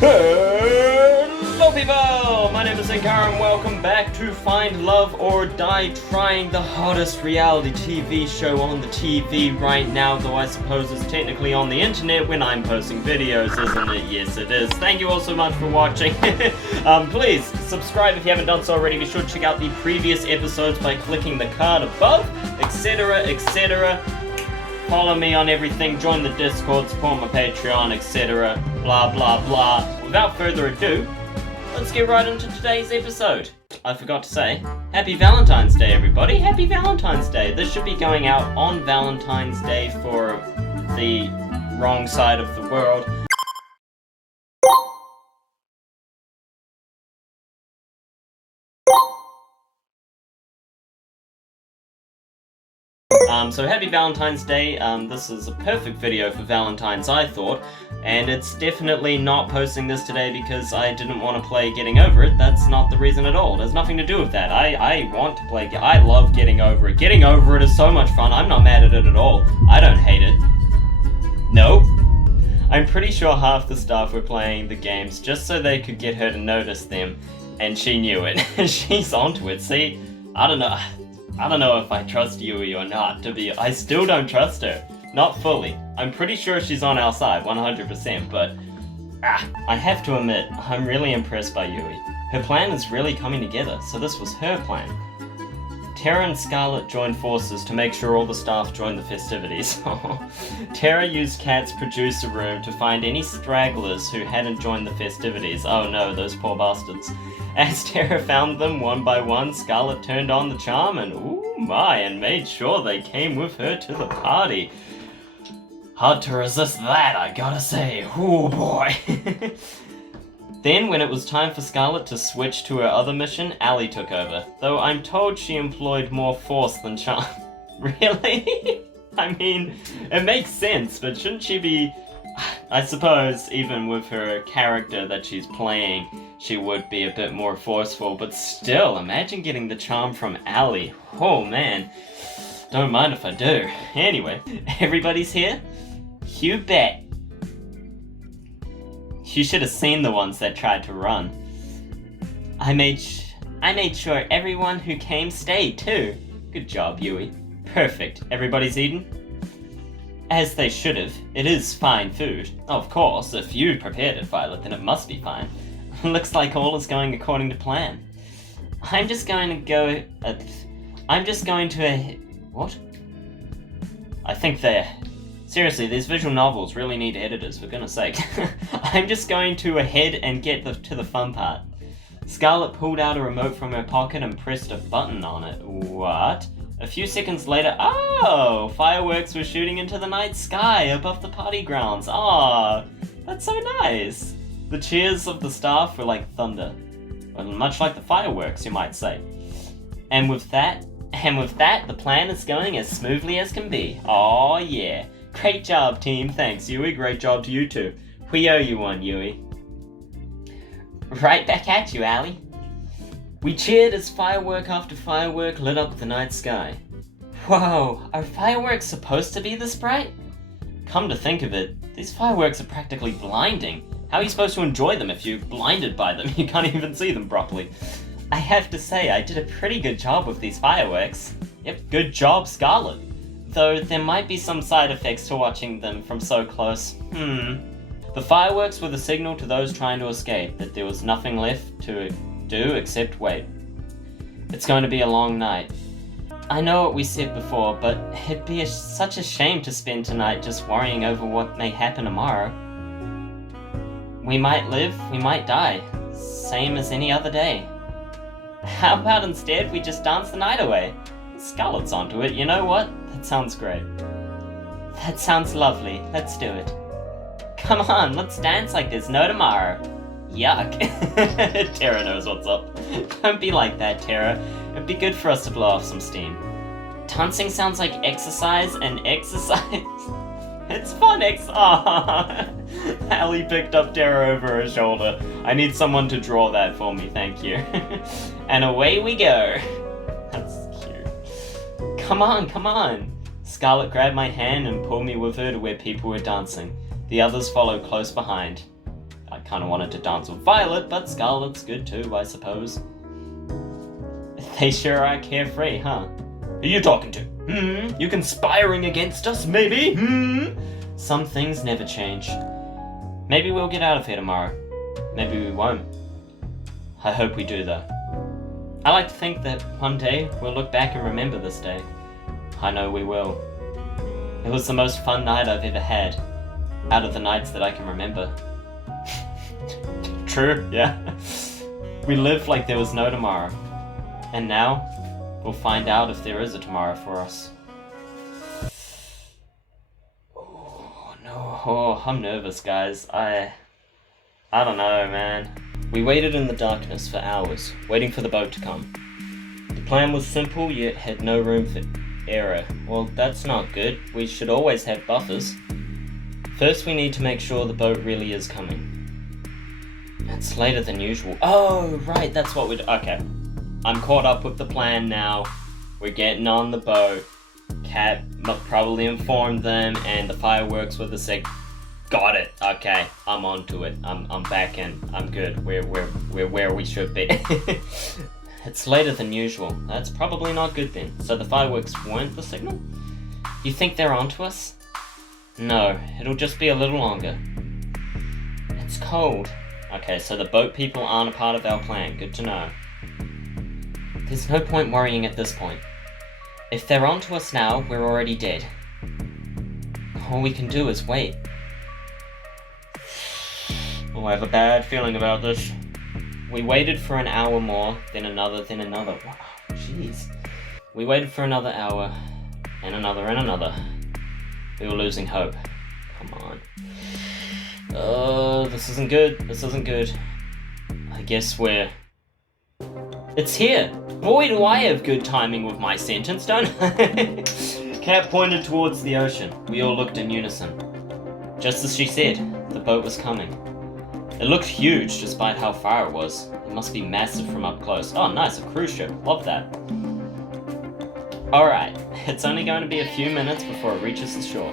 Hello people! My name is Senkara and welcome back to Find Love or Die Trying, the hottest reality TV show on the TV right now, though I suppose it's technically on the internet when I'm posting videos, isn't it? Yes it is. Thank you all so much for watching. Please subscribe if you haven't done so already. Be sure to check out the previous episodes by clicking the card above, etc, etc. Follow me on everything, join the Discord, support my Patreon, etc. Blah blah blah. Without further ado, let's get right into today's episode. I forgot to say, Happy Valentine's Day everybody, Happy Valentine's Day. This should be going out on Valentine's Day for the wrong side of the world. So happy Valentine's Day. This is a perfect video for Valentine's, I thought, and it's definitely not posting this today because I didn't want to play Getting Over It. That's not the reason at all. There's nothing to do with that. I want to play, I love Getting Over It. Getting Over It is so much fun. I'm not mad at it at all. I don't hate it. Nope. I'm pretty sure half the staff were playing the games just so they could get her to notice them, and she knew it. She's onto it. See, I don't know if I trust Yui or not, I still don't trust her. Not fully. I'm pretty sure she's on our side, 100%, but I have to admit, I'm really impressed by Yui. Her plan is really coming together, so this was her plan. Terra and Scarlet joined forces to make sure all the staff joined the festivities. Terra used Cat's producer room to find any stragglers who hadn't joined the festivities. Oh no, those poor bastards. As Terra found them one by one, Scarlet turned on the charm and ooh my, and made sure they came with her to the party. Hard to resist that, I gotta say. Ooh boy. Then, when it was time for Scarlet to switch to her other mission, Allie took over. Though I'm told she employed more force than charm. Really? I mean, it makes sense, but shouldn't she be... I suppose, even with her character that she's playing, she would be a bit more forceful, but still, imagine getting the charm from Allie. Oh man. Don't mind if I do. Anyway, everybody's here? You bet. You should have seen the ones that tried to run. I made sure everyone who came stayed too. Good job, Yui. Perfect. Everybody's eaten? As they should have. It is fine food. Of course, if you prepared it, Violet, then it must be fine. Looks like all is going according to plan. I'm just going to... What? I think they're... Seriously, these visual novels really need editors, for goodness sake. I'm just going to ahead and get to the fun part. Scarlet pulled out a remote from her pocket and pressed a button on it. What? A few seconds later, oh! Fireworks were shooting into the night sky above the party grounds. Aw, that's so nice. The cheers of the staff were like thunder. Well, much like the fireworks, you might say. And with that, the plan is going as smoothly as can be. Aw, yeah. Great job, team. Thanks, Yui. Great job to you too. We owe you one, Yui. Right back at you, Allie. We cheered as firework after firework lit up the night sky. Whoa, are fireworks supposed to be this bright? Come to think of it, these fireworks are practically blinding. How are you supposed to enjoy them if you're blinded by them? You can't even see them properly. I have to say, I did a pretty good job with these fireworks. Yep, good job, Scarlet. Though there might be some side effects to watching them from so close. The fireworks were the signal to those trying to escape that there was nothing left to do except wait. It's going to be a long night. I know what we said before, but it'd be such a shame to spend tonight just worrying over what may happen tomorrow. We might live, we might die. Same as any other day. How about instead we just dance the night away? Scarlet's onto it, you know what? That sounds great. That sounds lovely. Let's do it. Come on, let's dance like there's no tomorrow. Yuck. Terra knows what's up. Don't be like that, Terra. It'd be good for us to blow off some steam. Dancing sounds like exercise, and exercise... It's fun, Allie picked up Terra over her shoulder. I need someone to draw that for me, thank you. And away we go. That's cute. Come on, come on. Scarlet grabbed my hand and pulled me with her to where people were dancing. The others followed close behind. I kind of wanted to dance with Violet, but Scarlet's good too, I suppose. They sure are carefree, huh? Who are you talking to? You conspiring against us, maybe? Some things never change. Maybe we'll get out of here tomorrow. Maybe we won't. I hope we do, though. I like to think that one day we'll look back and remember this day. I know we will. It was the most fun night I've ever had, out of the nights that I can remember. True, yeah. We lived like there was no tomorrow. And now, we'll find out if there is a tomorrow for us. Oh, no. Oh, I'm nervous, guys. I don't know, man. We waited in the darkness for hours, waiting for the boat to come. The plan was simple, yet had no room for error. Well, that's not good. We should always have buffers. First, we need to make sure the boat really is coming. It's later than usual. Oh, right, that's what we'd... Okay. I'm caught up with the plan now. We're getting on the boat. Cat probably informed them, and the fireworks were the sec... Got it. Okay, I'm onto it. I'm back in. I'm good. We're where we should be. It's later than usual. That's probably not good then. So the fireworks weren't the signal? You think they're onto us? No, it'll just be a little longer. It's cold. Okay, so the boat people aren't a part of our plan. Good to know. There's no point worrying at this point. If they're onto us now, we're already dead. All we can do is wait. Oh, I have a bad feeling about this. We waited for an hour more, then another, then another. Wow, jeez. We waited for another hour, and another, and another. We were losing hope. Come on. Oh, this isn't good. This isn't good. I guess we're... It's here! Boy, do I have good timing with my sentence, don't I? Cat pointed towards the ocean. We all looked in unison. Just as she said, the boat was coming. It looked huge despite how far it was. It must be massive from up close. Oh, nice, a cruise ship. Love that. Alright, it's only going to be a few minutes before it reaches the shore.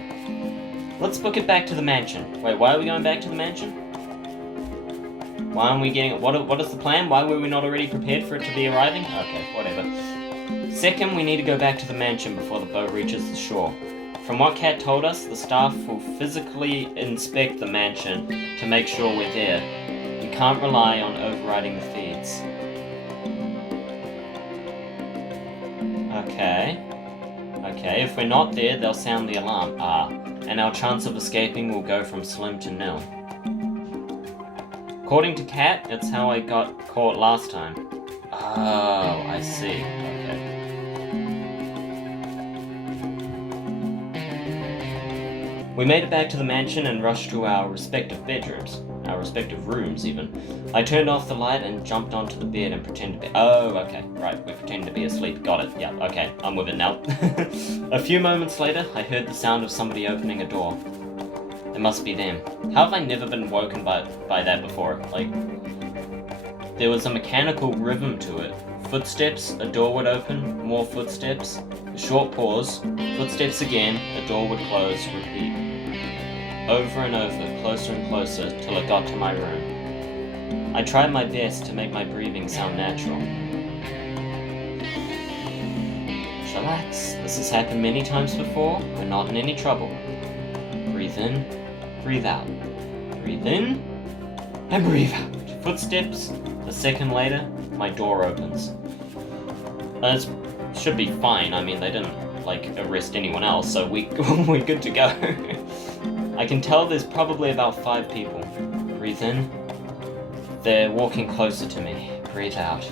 Let's book it back to the mansion. Wait, why are we going back to the mansion? Why aren't we getting... What is the plan? Why were we not already prepared for it to be arriving? Okay, whatever. Second, we need to go back to the mansion before the boat reaches the shore. From what Kat told us, the staff will physically inspect the mansion to make sure we're there. We can't rely on overriding the feeds. Okay, if we're not there, they'll sound the alarm. And our chance of escaping will go from slim to nil. According to Kat, it's how I got caught last time. Oh, I see. Okay. We made it back to the mansion and rushed to our respective bedrooms. Our respective rooms, even. I turned off the light and jumped onto the bed and pretended to be... Oh, okay. Right, we pretended to be asleep. Got it. Yeah, okay. I'm with it now. A few moments later, I heard the sound of somebody opening a door. It must be them. How have I never been woken by that before? Like, there was a mechanical rhythm to it. Footsteps, a door would open, more footsteps, a short pause, footsteps again, a door would close, repeat. Over and over, closer and closer, till it got to my room. I tried my best to make my breathing sound natural. Relax, this has happened many times before, we're not in any trouble. Breathe in, breathe out. Breathe in, and breathe out. Footsteps, a second later, my door opens. That should be fine, I mean, they didn't, arrest anyone else, so we're good to go. I can tell there's probably about 5 people. Breathe in. They're walking closer to me. Breathe out.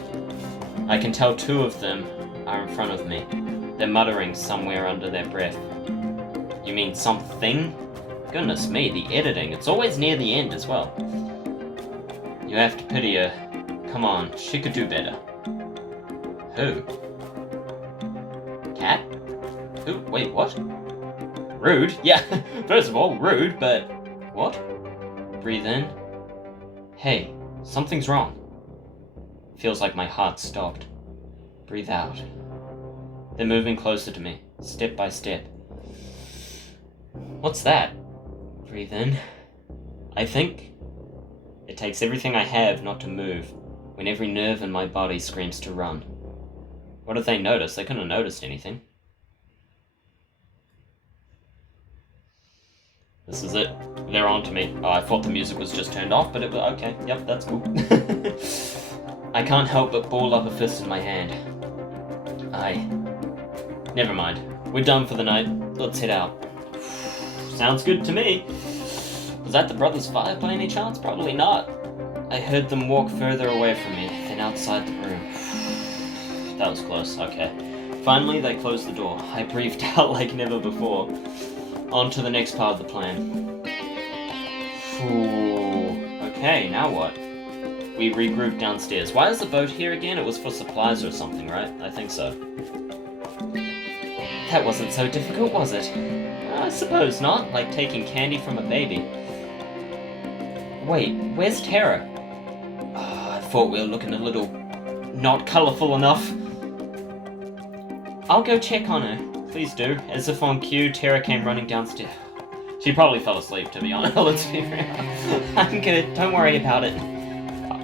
I can tell 2 of them are in front of me. They're muttering somewhere under their breath. You mean something? Goodness me, the editing. It's always near the end as well. You have to pity her. Come on, she could do better. Who? Cat? Who? Wait, what? Rude? Yeah, first of all, rude, but... What? Breathe in. Hey, something's wrong. Feels like my heart stopped. Breathe out. They're moving closer to me, step by step. What's that? Breathe in. I think It takes everything I have not to move, when every nerve in my body screams to run. What did they notice? They couldn't have noticed anything. This is it. They're on to me. Oh, I thought the music was just turned off, but it was okay. Yep, that's cool. I can't help but ball up a fist in my hand. Never mind. We're done for the night. Let's head out. Sounds good to me. Was that the Brothers 5 by any chance? Probably not. I heard them walk further away from me, then outside the room. That was close, okay. Finally, they closed the door. I breathed out like never before. On to the next part of the plan. Okay, now what? We regrouped downstairs. Why is the boat here again? It was for supplies or something, right? I think so. That wasn't so difficult, was it? I suppose not, like taking candy from a baby. Wait, where's Terra? Oh, I thought we were looking a little not colourful enough. I'll go check on her. Please do. As if on cue, Terra came running downstairs. She probably fell asleep, to be honest. Let's be real. I'm good. Don't worry about it.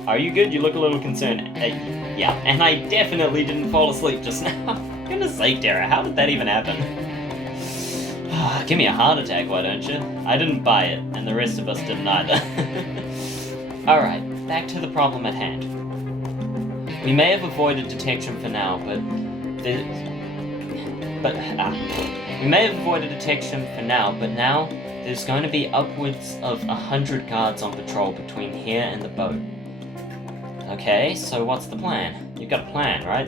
Are you good? You look a little concerned. Yeah, and I definitely didn't fall asleep just now. For goodness sake, Terra, how did that even happen? Give me a heart attack, why don't you? I didn't buy it, and the rest of us didn't either. Alright, back to the problem at hand. We may have avoided detection for now, but now there's going to be upwards of 100 guards on patrol between here and the boat. Okay, so what's the plan? You've got a plan, right?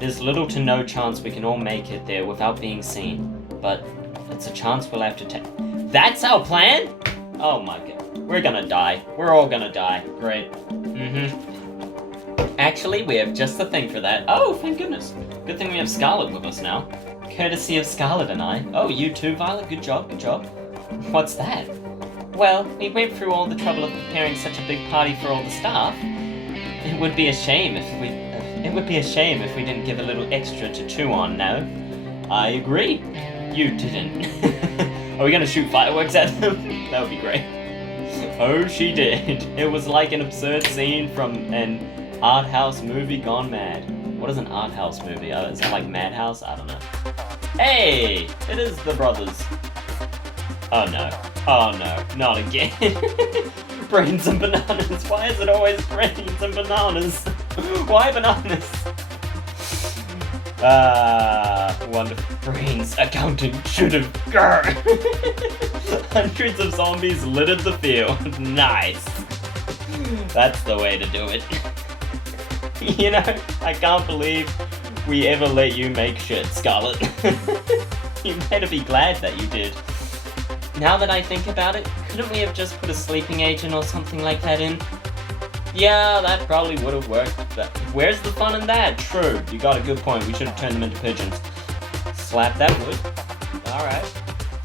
There's little to no chance we can all make it there without being seen, but it's a chance we'll have to take. That's our plan? Oh my god. We're gonna die. We're all gonna die. Great. Actually, we have just the thing for that. Oh, thank goodness. Good thing we have Scarlet with us now. Courtesy of Scarlet and I. Oh, you too, Violet? Good job, good job. What's that? Well, we went through all the trouble of preparing such a big party for all the staff. It would be a shame if we didn't give a little extra to chew on, no? I agree. You didn't. Are we gonna shoot fireworks at them? That would be great. Oh, she did. It was like an absurd scene from an art house movie gone mad. What is an art house movie? Is that like Madhouse? I don't know. Hey! It is the brothers. Oh no. Oh no. Not again. Brains and bananas. Why is it always brains and bananas? Why bananas? Wonderful brains. Accountant should have. Hundreds of zombies littered the field. Nice. That's the way to do it. You know, I can't believe we ever let you make shit, Scarlet. You better be glad that you did. Now that I think about it, couldn't we have just put a sleeping agent or something like that in? Yeah, that probably would have worked, but where's the fun in that? True, you got a good point, we should have turned them into pigeons. Slap that wood. Alright.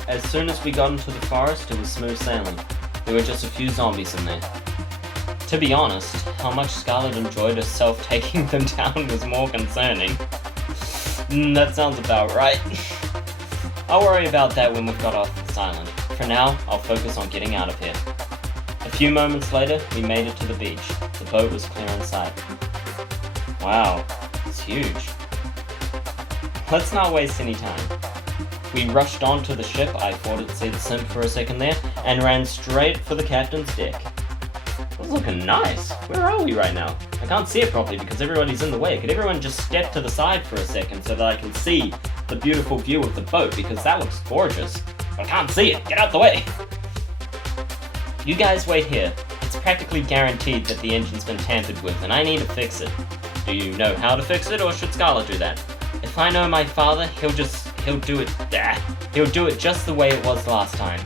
As soon as we got into the forest, it was smooth sailing. There were just a few zombies in there. To be honest, how much Scarlet enjoyed herself taking them down was more concerning. That sounds about right. I'll worry about that when we've got off this island. For now, I'll focus on getting out of here. A few moments later, we made it to the beach. The boat was clear in sight. Wow, it's huge. Let's not waste any time. We rushed onto the ship, I thought it said simp for a second there, and ran straight for the captain's deck. It's looking nice. Where are we right now? I can't see it properly because everybody's in the way. Could everyone just step to the side for a second so that I can see the beautiful view of the boat, because that looks gorgeous. I can't see it. Get out the way. You guys wait here. It's practically guaranteed that the engine's been tampered with, and I need to fix it. Do you know how to fix it, or should Scarlet do that? If I know my father, he'll do it just the way it was last time.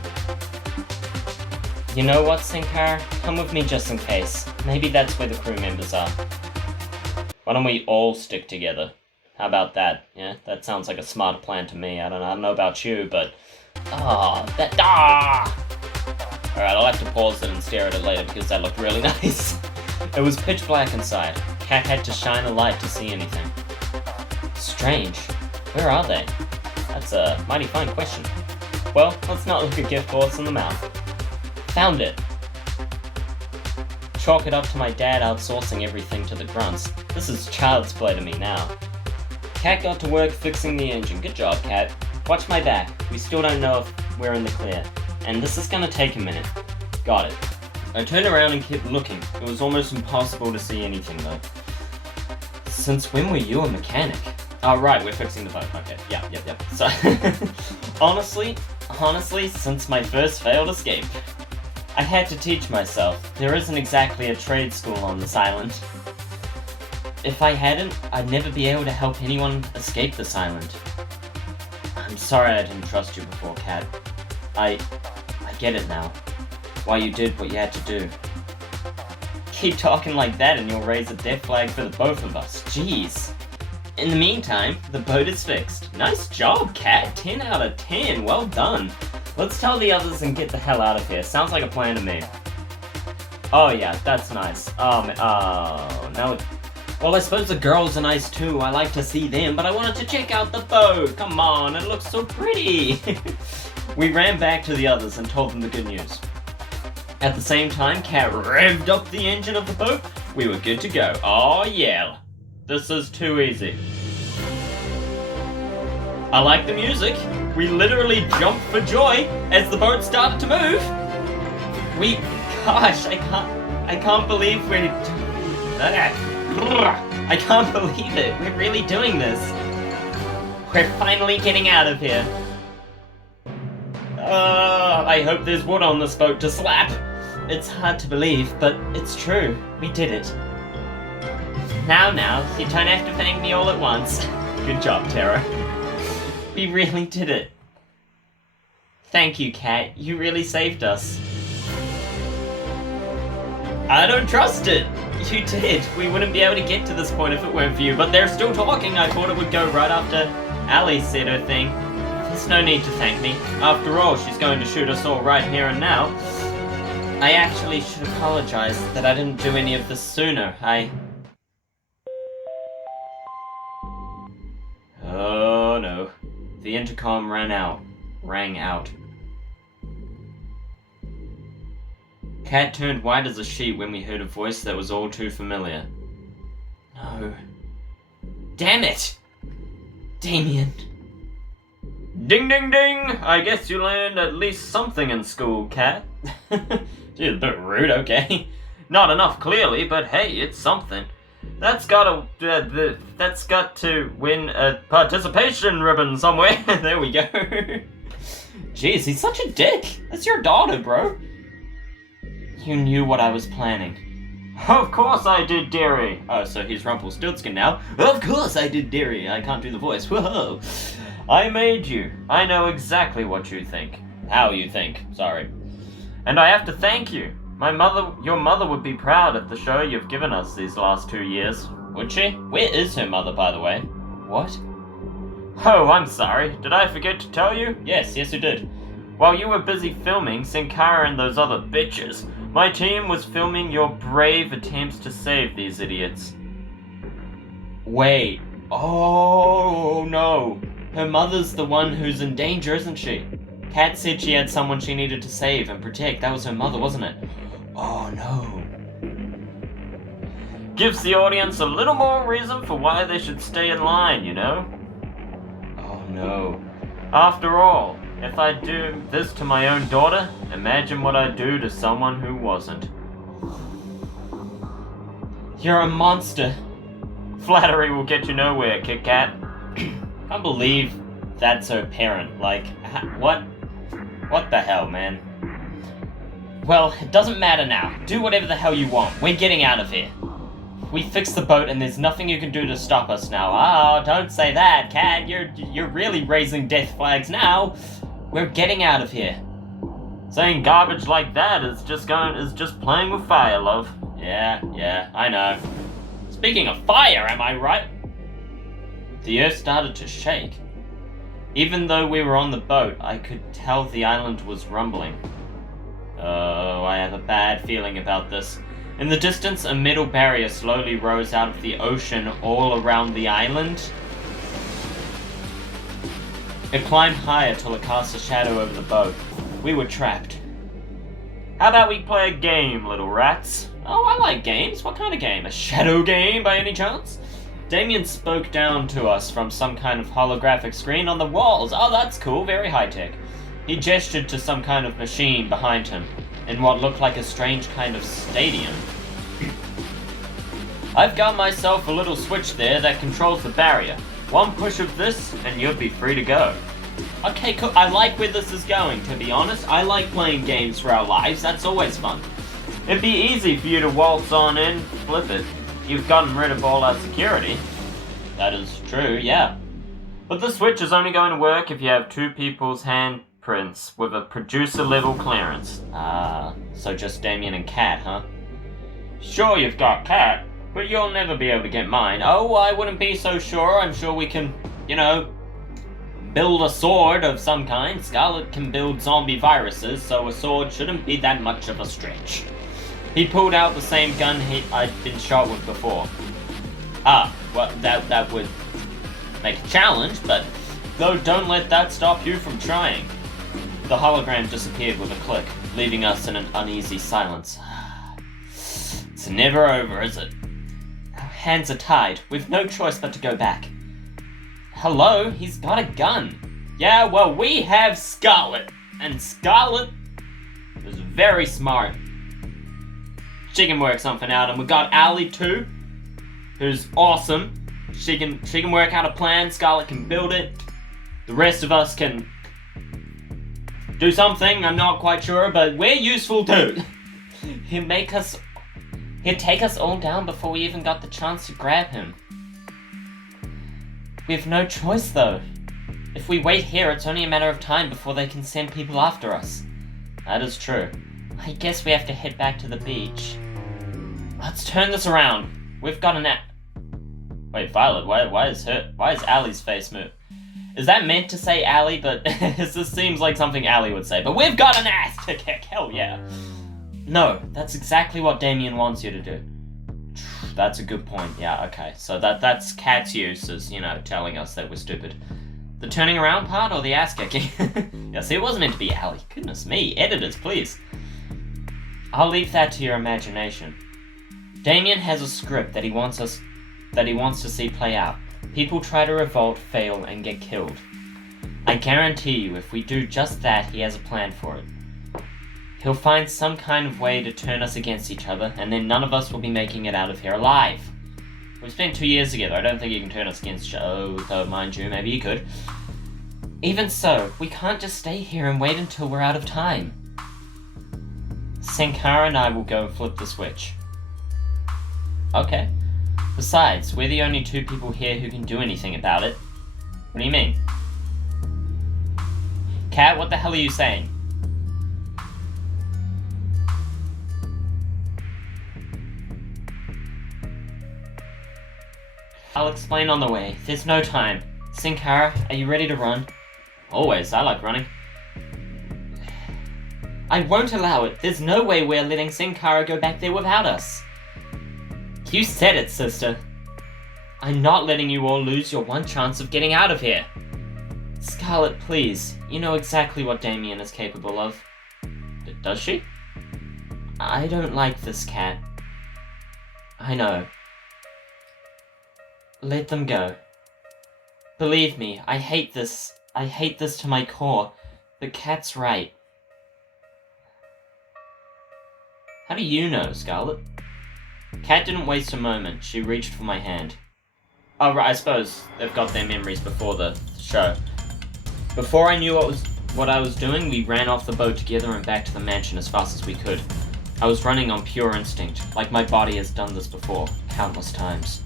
You know what, Senkara? Come with me just in case. Maybe that's where the crew members are. Why don't we all stick together? How about that? Yeah, that sounds like a smart plan to me. I don't know about you, but... Alright, I'll have to pause it and stare at it later because that looked really nice. It was pitch black inside. Cat had to shine a light to see anything. Strange. Where are they? That's a mighty fine question. Well, let's not look a gift horse in the mouth. Found it. chalk it up to my dad outsourcing everything to the grunts. This is child's play to me now. Cat got to work fixing the engine. Good job, Cat. Watch my back. We still don't know if we're in the clear. And this is gonna take a minute. Got it. I turned around and kept looking. It was almost impossible to see anything though. Since when were you a mechanic? Oh right, we're fixing the boat. Okay, yep. So, honestly, since my first failed escape, I had to teach myself. There isn't exactly a trade school on this island. If I hadn't, I'd never be able to help anyone escape this island. I'm sorry I didn't trust you before, Cat. I get it now. Why you did what you had to do. Keep talking like that and you'll raise a death flag for the both of us. Jeez. In the meantime, the boat is fixed. Nice job, Cat. 10 out of 10. Well done. Let's tell the others and get the hell out of here. Sounds like a plan to me. Oh yeah, that's nice. No. Well, I suppose the girls are nice too. I like to see them, but I wanted to check out the boat. Come on, it looks so pretty. We ran back to the others and told them the good news. At the same time, Cat revved up the engine of the boat. We were good to go. Oh yeah. This is too easy. I like the music. We literally jumped for joy as the boat started to move. Gosh, I can't believe I can't believe it. We're really doing this. We're finally getting out of here. I hope there's wood on this boat to slap. It's hard to believe, but it's true. We did it. Now, you don't have to thank me all at once. Good job, Tara. We really did it. Thank you, Cat. You really saved us. I don't trust it. You did. We wouldn't be able to get to this point if it weren't for you, but they're still talking. I thought it would go right after Ali said her thing. There's no need to thank me. After all, she's going to shoot us all right here and now. I actually should apologize that I didn't do any of this sooner. Oh no. The intercom rang out. Cat turned white as a sheet when we heard a voice that was all too familiar. No. Damn it! Damien. Ding ding ding! I guess you learned at least something in school, Cat. Gee, a bit rude, okay. Not enough, clearly, but hey, it's something. That's got to win a participation ribbon somewhere. There we go. Jeez, he's such a dick. That's your daughter, bro. You knew what I was planning. Of course I did, dearie. Oh, so he's Rumpelstiltskin now. Of course I did, dearie. I can't do the voice. Whoa. I made you. I know exactly what you think. How you think. Sorry. And I have to thank you. Your mother would be proud of the show you've given us these last 2 years. Would she? Where is her mother, by the way? What? Oh, I'm sorry. Did I forget to tell you? Yes, you did. While you were busy filming Senkara and those other bitches, my team was filming your brave attempts to save these idiots. Wait. Oh, no. Her mother's the one who's in danger, isn't she? Kat said she had someone she needed to save and protect. That was her mother, wasn't it? Oh, no. Gives the audience a little more reason for why they should stay in line, you know? Oh, no. After all, if I do this to my own daughter, imagine what I'd do to someone who wasn't. You're a monster. Flattery will get you nowhere, Kit Kat. Can't believe that's her parent. Like, what? What the hell, man? Well, it doesn't matter now. Do whatever the hell you want. We're getting out of here. We fixed the boat and there's nothing you can do to stop us now. Oh, don't say that, Cat. You're really raising death flags now. We're getting out of here. Saying garbage like that is just playing with fire, love. Yeah, I know. Speaking of fire, am I right? The earth started to shake. Even though we were on the boat, I could tell the island was rumbling. Oh, I have a bad feeling about this. In the distance, a metal barrier slowly rose out of the ocean all around the island. It climbed higher till it cast a shadow over the boat. We were trapped. How about we play a game, little rats? Oh, I like games. What kind of game? A shadow game by any chance? Damien spoke down to us from some kind of holographic screen on the walls. Oh, that's cool. Very high-tech. He gestured to some kind of machine behind him, in what looked like a strange kind of stadium. I've got myself a little switch there that controls the barrier. One push of this, and you'll be free to go. Okay, cool. I like where this is going, to be honest. I like playing games for our lives. That's always fun. It'd be easy for you to waltz on in, flip it. You've gotten rid of all our security. That is true, yeah. But the switch is only going to work if you have two people's handprints with a producer-level clearance. So just Damien and Kat, huh? Sure, you've got Kat, but you'll never be able to get mine. Oh, I wouldn't be so sure. I'm sure we can, build a sword of some kind. Scarlet can build zombie viruses, so a sword shouldn't be that much of a stretch. He pulled out the same gun I'd been shot with before. Well, that would make a challenge, but though don't let that stop you from trying. The hologram disappeared with a click, leaving us in an uneasy silence. It's never over, is it? Our hands are tied. We've no choice but to go back. Hello? He's got a gun. Yeah, well, we have Scarlet. And Scarlet is very smart. She can work something out. And we got Allie too, who's awesome. She can work out a plan. Scarlet can build it. The rest of us can do something. I'm not quite sure, but we're useful too. He'd take us all down before we even got the chance to grab him. We have no choice though. If we wait here, it's only a matter of time before they can send people after us. That is true. I guess we have to head back to the beach. Let's turn this around. We've got an Wait, Violet, why is Allie's face move? Is that meant to say Allie? But this seems like something Allie would say. But we've got an ass to kick, hell yeah. No, that's exactly what Damien wants you to do. That's a good point, yeah, okay. So that's Kat's use as, telling us that we're stupid. The turning around part or the ass kicking? Yeah, see, it wasn't meant to be Allie. Goodness me, editors, please. I'll leave that to your imagination. Damien has a script that he wants to see play out. People try to revolt, fail, and get killed. I guarantee you, if we do just that, he has a plan for it. He'll find some kind of way to turn us against each other, and then none of us will be making it out of here alive. We've spent 2 years together. I don't think he can turn us against each other, though, mind you, maybe he could. Even so, we can't just stay here and wait until we're out of time. Senkara and I will go and flip the switch. Okay. Besides, we're the only two people here who can do anything about it. What do you mean? Kat, what the hell are you saying? I'll explain on the way. There's no time. Senkara, are you ready to run? Always. I like running. I won't allow it. There's no way we're letting Senkara go back there without us. You said it, sister. I'm not letting you all lose your one chance of getting out of here. Scarlet, please. You know exactly what Damien is capable of. Does she? I don't like this, Kat. I know. Let them go. Believe me, I hate this. I hate this to my core. But Kat's right. How do you know, Scarlet? Kat didn't waste a moment. She reached for my hand. Oh, right, I suppose they've got their memories before the show. Before I knew what I was doing, we ran off the boat together and back to the mansion as fast as we could. I was running on pure instinct, like my body has done this before, countless times.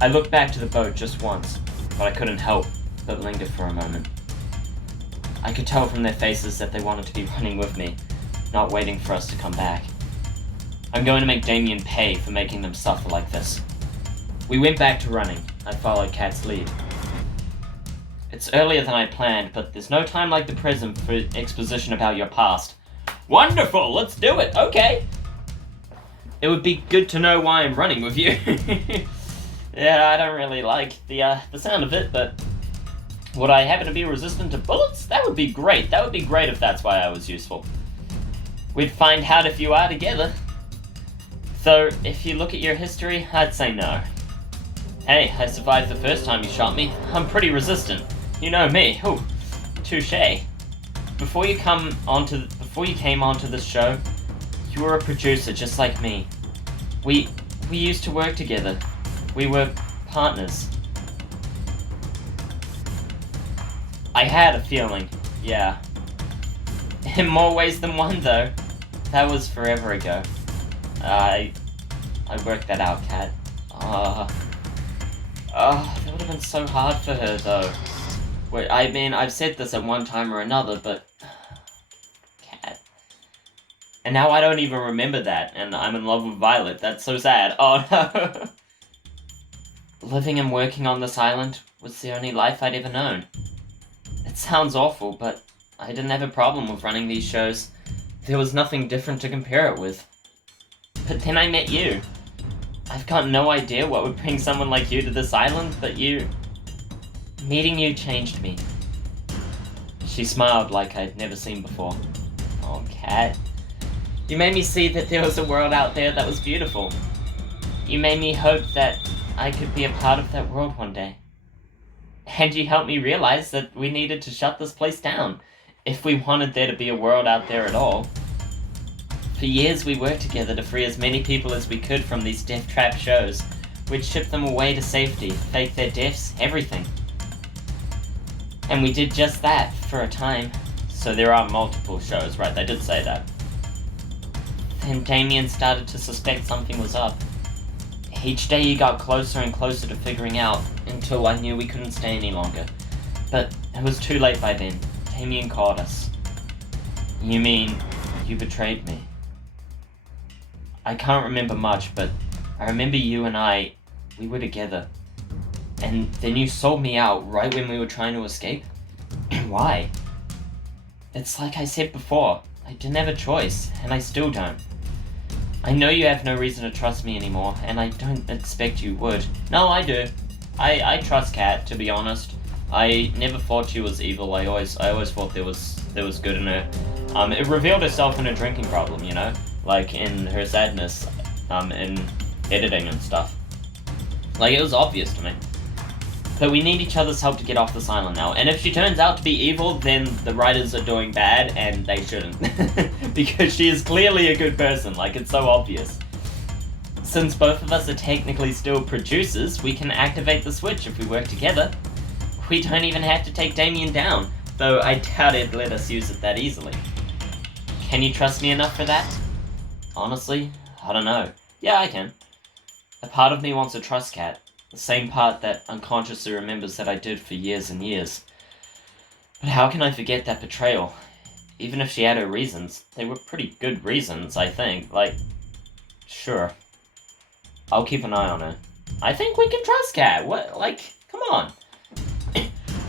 I looked back to the boat just once, but I couldn't help but linger for a moment. I could tell from their faces that they wanted to be running with me, not waiting for us to come back. I'm going to make Damien pay for making them suffer like this. We went back to running. I followed Kat's lead. It's earlier than I planned, but there's no time like the present for exposition about your past. Wonderful! Let's do it! Okay! It would be good to know why I'm running with you. Yeah, I don't really like the sound of it, but would I happen to be resistant to bullets? That would be great. That would be great if that's why I was useful. We'd find out if you are together. Though, if you look at your history, I'd say no. Hey, I survived the first time you shot me. I'm pretty resistant. You know me. Ooh, touche. Before you came onto this show, you were a producer just like me. We used to work together. We were partners. I had a feeling, yeah. In more ways than one, though. That was forever ago. I worked that out, Kat. That would have been so hard for her, though. I mean, I've said this at one time or another, but... Kat. And now I don't even remember that, and I'm in love with Violet. That's so sad. Oh, no. Living and working on this island was the only life I'd ever known. It sounds awful, but I didn't have a problem with running these shows. There was nothing different to compare it with. But then I met you. I've got no idea what would bring someone like you to this island, but meeting you changed me. She smiled like I'd never seen before. Oh, Kat. You made me see that there was a world out there that was beautiful. You made me hope that I could be a part of that world one day. And you helped me realize that we needed to shut this place down, if we wanted there to be a world out there at all. For years we worked together to free as many people as we could from these death trap shows. We'd ship them away to safety, fake their deaths, everything. And we did just that for a time. So there are multiple shows, right? They did say that. Then Damien started to suspect something was up. Each day he got closer and closer to figuring out, until I knew we couldn't stay any longer. But it was too late by then. Damien caught us. You mean, you betrayed me? I can't remember much, but I remember you and we were together. And then you sold me out right when we were trying to escape? Why? It's like I said before, I didn't have a choice, and I still don't. I know you have no reason to trust me anymore, and I don't expect you would. No, I do. I trust Kat, to be honest. I never thought she was evil. I always thought there was good in her. It revealed itself in a drinking problem, you know? Like, in her sadness, in editing and stuff. Like, it was obvious to me. But we need each other's help to get off this island now. And if she turns out to be evil, then the writers are doing bad, and they shouldn't. Because she is clearly a good person, like, it's so obvious. Since both of us are technically still producers, we can activate the switch if we work together. We don't even have to take Damien down, though I doubt it'd let us use it that easily. Can you trust me enough for that? Honestly, I don't know. Yeah, I can. A part of me wants to trust Kat. The same part that unconsciously remembers that I did for years and years. But how can I forget that betrayal? Even if she had her reasons, they were pretty good reasons, I think. Like, sure. I'll keep an eye on her. I think we can trust Kat. What? Like, come on.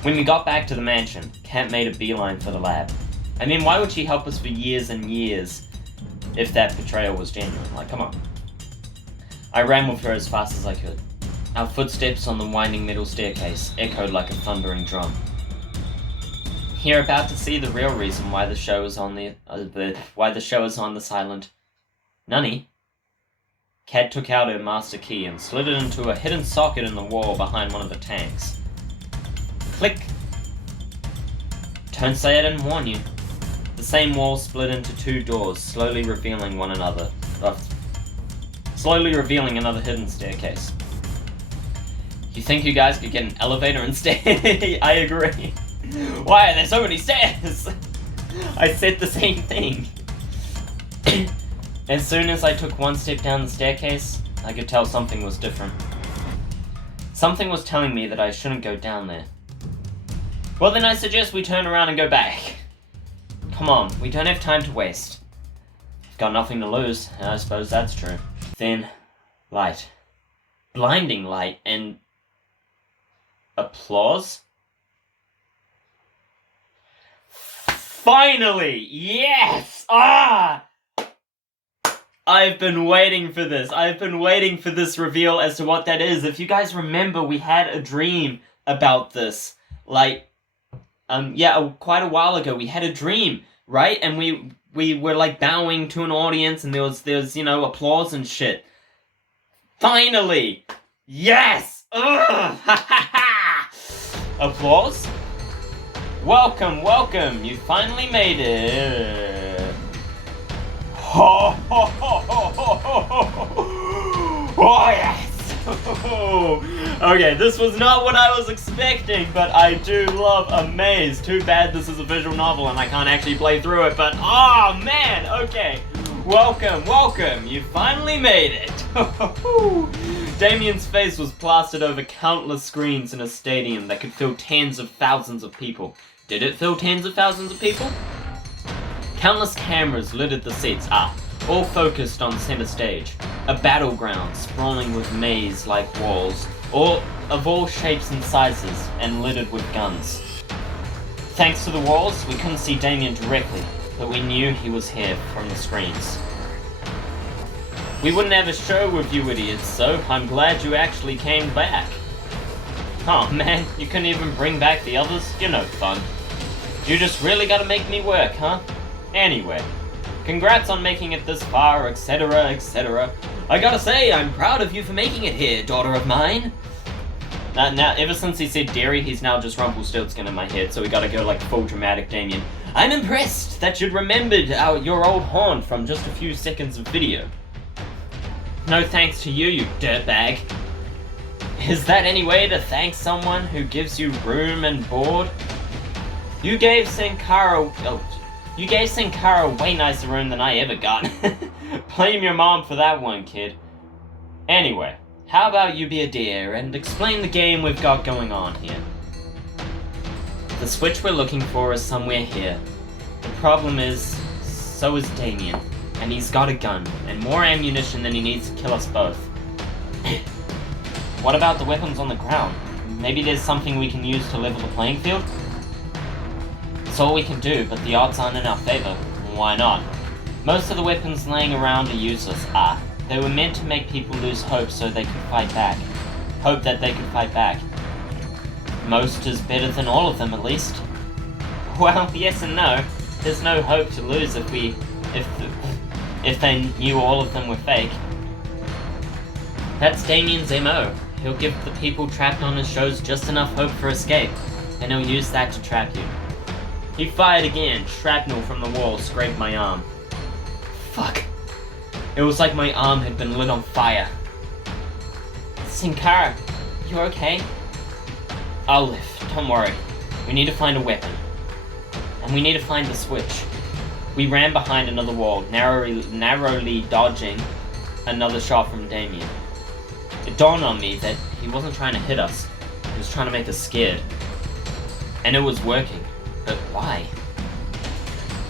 When we got back to the mansion, Kat made a beeline for the lab. I mean, why would she help us for years and years if that betrayal was genuine? Like, come on. I ran with her as fast as I could. Our footsteps on the winding metal staircase echoed like a thundering drum. You're about to see the real reason why the show is on this island. Nunny. Kat took out her master key and slid it into a hidden socket in the wall behind one of the tanks. Click! Don't say I didn't warn you. The same wall split into two doors, slowly revealing another hidden staircase. You think you guys could get an elevator instead? I agree. Why are there so many stairs? I said the same thing. As soon as I took one step down the staircase, I could tell something was different. Something was telling me that I shouldn't go down there. Well, then I suggest we turn around and go back. Come on, we don't have time to waste. I've got nothing to lose, and I suppose that's true. Then, light. Blinding light, and applause? Finally! Yes! Ah! I've been waiting for this. I've been waiting for this reveal as to what that is. If you guys remember, we had a dream about this. Like, quite a while ago, we had a dream, right? And we were like bowing to an audience and there was applause and shit. Finally! Yes! Ugh! Applause? Welcome, you finally made it. Ho ho ho ho ho ho ho! Oh yes! Okay, this was not what I was expecting, but I do love a maze. Too bad this is a visual novel and I can't actually play through it, but oh man, okay. Welcome, you finally made it. Damien's face was plastered over countless screens in a stadium that could fill tens of thousands of people. Did it fill tens of thousands of people? Countless cameras littered the seats, all focused on center stage. A battleground sprawling with maze-like walls, all of all shapes and sizes, and littered with guns. Thanks to the walls, we couldn't see Damien directly, but we knew he was here from the screens. We wouldn't have a show with you idiots, so I'm glad you actually came back. Oh man, you couldn't even bring back the others? You're no fun. You just really gotta make me work, huh? Anyway, congrats on making it this far, etc, etc. I gotta say, I'm proud of you for making it here, daughter of mine. Now, ever since he said dairy, he's now just Rumpelstiltskin in my head, so we gotta go like full dramatic Damien. I'm impressed that you'd remembered your old haunt from just a few seconds of video. No thanks to you, you dirtbag. Is that any way to thank someone who gives you room and board? You gave Senkara a way nicer room than I ever got. Blame your mom for that one, kid. Anyway, how about you be a dear and explain the game we've got going on here? The switch we're looking for is somewhere here. The problem is, so is Damien. And he's got a gun, and more ammunition than he needs to kill us both. What about the weapons on the ground? Maybe there's something we can use to level the playing field? It's all we can do, but the odds aren't in our favor. Why not? Most of the weapons laying around are useless. They were meant to make people lose hope so they could fight back. Hope that they could fight back. Most is better than all of them, at least. Well, yes and no. There's no hope to lose if they knew all of them were fake. That's Damien's MO. He'll give the people trapped on his shows just enough hope for escape, and he'll use that to trap you. He fired again. Shrapnel from the wall scraped my arm. Fuck. It was like my arm had been lit on fire. Senkara, you okay? I'll live, don't worry. We need to find a weapon. And we need to find the switch. We ran behind another wall, narrowly dodging another shot from Damien. It dawned on me that he wasn't trying to hit us. He was trying to make us scared. And it was working. But why?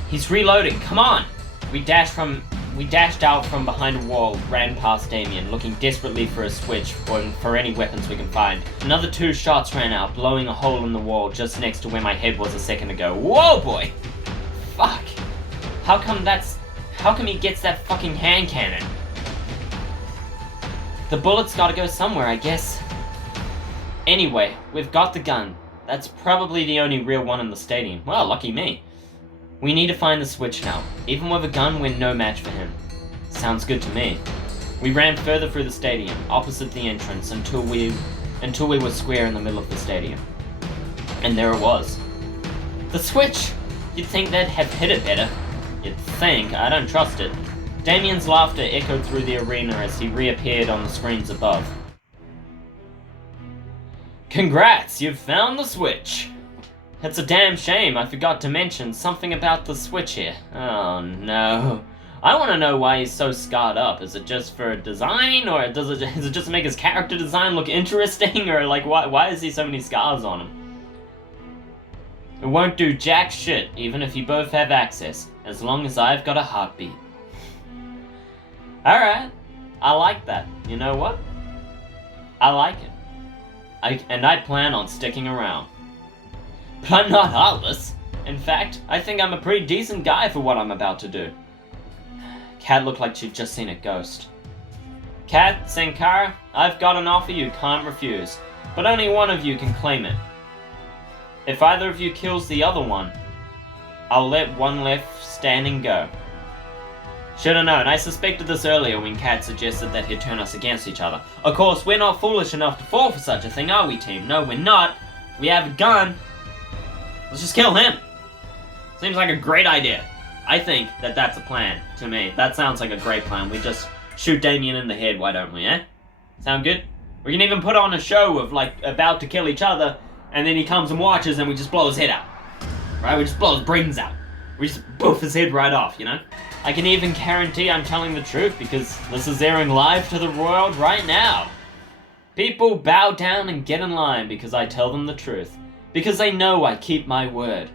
He's reloading, come on! We dashed out from behind a wall, ran past Damien, looking desperately for a switch or for any weapons we can find. Another 2 shots ran out, blowing a hole in the wall just next to where my head was a second ago. Whoa, boy! Fuck! How come he gets that fucking hand cannon? The bullet's gotta go somewhere, I guess. Anyway, we've got the gun. That's probably the only real one in the stadium. Well, lucky me. We need to find the switch now. Even with a gun, we're no match for him. Sounds good to me. We ran further through the stadium, opposite the entrance, until we were square in the middle of the stadium. And there it was. The switch! You'd think they'd have hit it better. You'd think, I don't trust it. Damien's laughter echoed through the arena as he reappeared on the screens above. Congrats, you've found the switch! It's a damn shame I forgot to mention something about the switch here. Oh no. I want to know why he's so scarred up. Is it just for design, or is it just to make his character design look interesting, or like why is he so many scars on him? It won't do jack shit, even if you both have access, as long as I've got a heartbeat. Alright, I like that. You know what? I like it. I plan on sticking around. But I'm not heartless. In fact, I think I'm a pretty decent guy for what I'm about to do. Kat looked like she'd just seen a ghost. Kat, Senkara, I've got an offer you can't refuse, but only one of you can claim it. If either of you kills the other one, I'll let one left standing go. Should've known. I suspected this earlier when Cat suggested that he'd turn us against each other. Of course, we're not foolish enough to fall for such a thing, are we, team? No, we're not. We have a gun. Let's just kill him. Seems like a great idea. I think that that's a plan, to me. That sounds like a great plan. We just shoot Damien in the head, why don't we, eh? Sound good? We can even put on a show of, like, about to kill each other, and then he comes and watches and we just blow his head out. Right? We just blow his brains out. We just boof his head right off, you know? I can even guarantee I'm telling the truth because this is airing live to the world right now. People bow down and get in line because I tell them the truth. Because they know I keep my word.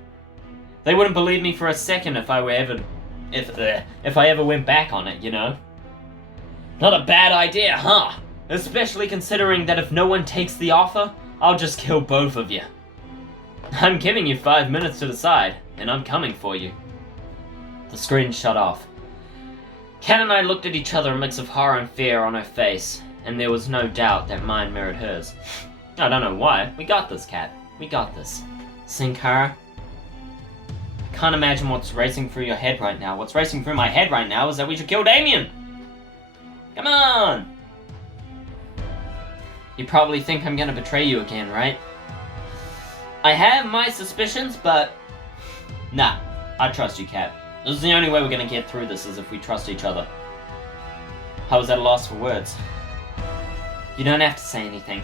They wouldn't believe me for a second if I ever went back on it, you know? Not a bad idea, huh? Especially considering that if no one takes the offer, I'll just kill both of you. I'm giving you 5 minutes to decide, and I'm coming for you. The screen shut off. Kat and I looked at each other, a mix of horror and fear on her face, and there was no doubt that mine mirrored hers. I don't know why. We got this, Kat. We got this. Senkara, I can't imagine what's racing through your head right now. What's racing through my head right now is that we should kill Damien! Come on! You probably think I'm gonna betray you again, right? I have my suspicions, but... Nah, I trust you, Kat. This is the only way we're gonna get through this, is if we trust each other. I was at a loss for words. You don't have to say anything.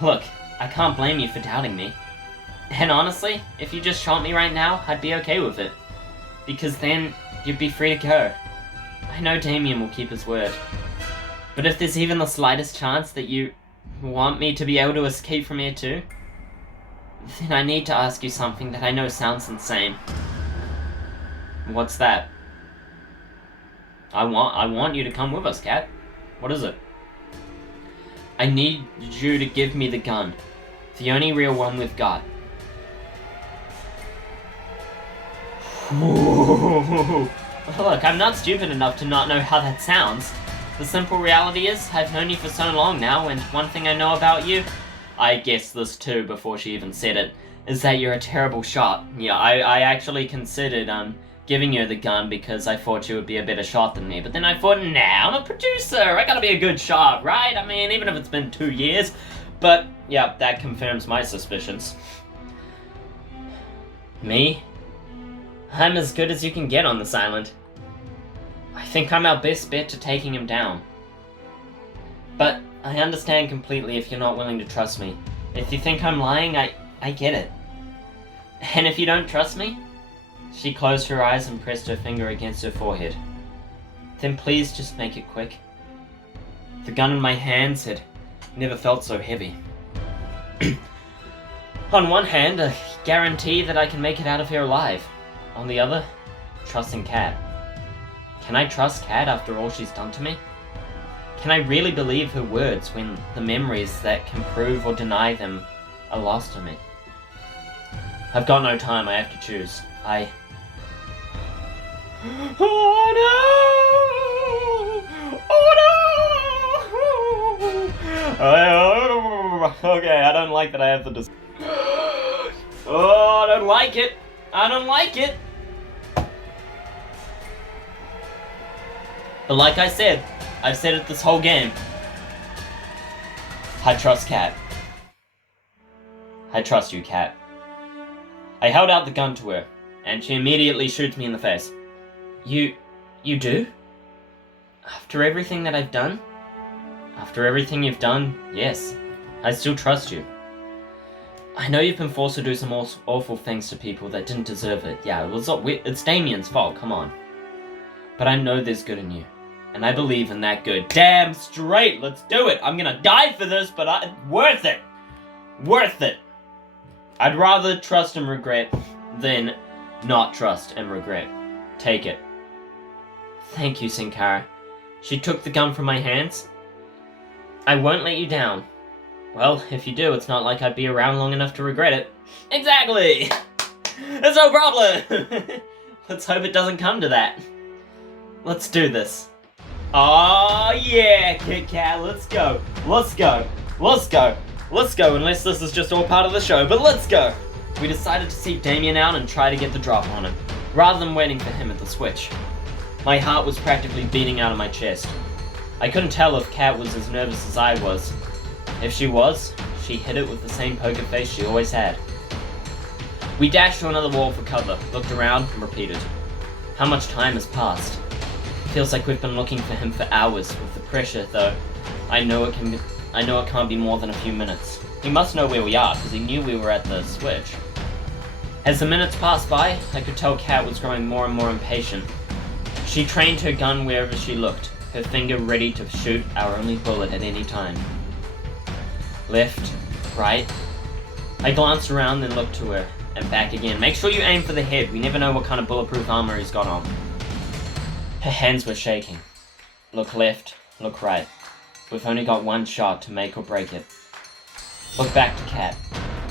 Look, I can't blame you for doubting me. And honestly, if you just shot me right now, I'd be okay with it. Because then, you'd be free to go. I know Damien will keep his word. But if there's even the slightest chance that you want me to be able to escape from here too, then I need to ask you something that I know sounds insane. What's that? I want you to come with us, Kat. What is it? I need you to give me the gun. The only real one we've got. Look, I'm not stupid enough to not know how that sounds. The simple reality is, I've known you for so long now, and one thing I know about you, I guessed this too before she even said it, is that you're a terrible shot. Yeah, I actually considered, giving you the gun because I thought you would be a better shot than me, but then I thought, nah, I'm a producer, I gotta be a good shot, right? I mean, even if it's been 2 years. But, yeah, that confirms my suspicions. Me? I'm as good as you can get on this island. I think I'm our best bet to taking him down. But I understand completely if you're not willing to trust me. If you think I'm lying, I get it. And if you don't trust me, she closed her eyes and pressed her finger against her forehead. Then please just make it quick. The gun in my hands had never felt so heavy. On one hand, a guarantee that I can make it out of here alive. On the other, trusting Kat. Can I trust Kat after all she's done to me? Can I really believe her words when the memories that can prove or deny them are lost to me? I've got no time, I have to choose. Oh no! Oh no! Okay, I don't like that I have to Oh, I don't like it! I don't like it! But like I said, I've said it this whole game. I trust Kat. I trust you, Kat. I held out the gun to her, and she immediately shoots me in the face. You do? After everything that I've done? After everything you've done, yes. I still trust you. I know you've been forced to do some awful things to people that didn't deserve it. Yeah, it's Damien's fault, come on. But I know there's good in you. And I believe in that good. Damn straight, let's do it! I'm gonna die for this, but worth it! Worth it! I'd rather trust and regret than not trust and regret. Take it. Thank you, Senkara. She took the gun from my hands. I won't let you down. Well, if you do, it's not like I'd be around long enough to regret it. Exactly! There's no problem! Let's hope it doesn't come to that. Let's do this. Oh yeah, Kit Kat, let's go. Let's go. Let's go. Let's go, unless this is just all part of the show, but let's go. We decided to seek Damien out and try to get the drop on him, rather than waiting for him at the switch. My heart was practically beating out of my chest. I couldn't tell if Kat was as nervous as I was. If she was, she hit it with the same poker face she always had. We dashed to another wall for cover, looked around, and repeated. How much time has passed? Feels like we've been looking for him for hours. With the pressure, though, I know it can't be more than a few minutes. He must know where we are, because he knew we were at the switch. As the minutes passed by, I could tell Kat was growing more and more impatient. She trained her gun wherever she looked, her finger ready to shoot our only bullet at any time. Left, right. I glanced around and looked to her, and back again. Make sure you aim for the head. We never know what kind of bulletproof armor he's got on. Her hands were shaking. Look left, look right. We've only got one shot to make or break it. Look back to Kat.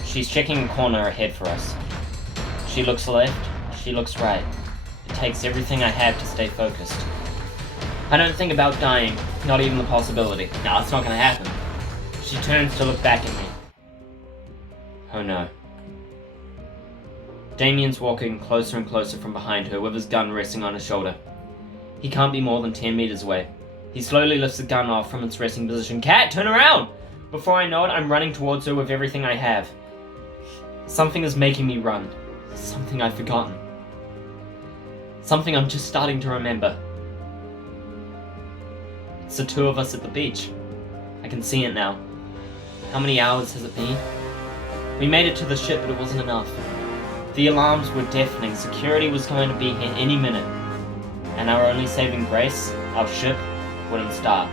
She's checking a corner ahead for us. She looks left, she looks right. It takes everything I have to stay focused. I don't think about dying, not even the possibility. No, it's not gonna happen. She turns to look back at me. Oh no. Damien's walking closer and closer from behind her with his gun resting on his shoulder. He can't be more than 10 meters away. He slowly lifts the gun off from its resting position. Kat, turn around! Before I know it, I'm running towards her with everything I have. Something is making me run. Something I've forgotten. Something I'm just starting to remember. It's the two of us at the beach. I can see it now. How many hours has it been? We made it to the ship, but it wasn't enough. The alarms were deafening. Security was going to be here any minute. And our only saving grace, our ship, wouldn't start.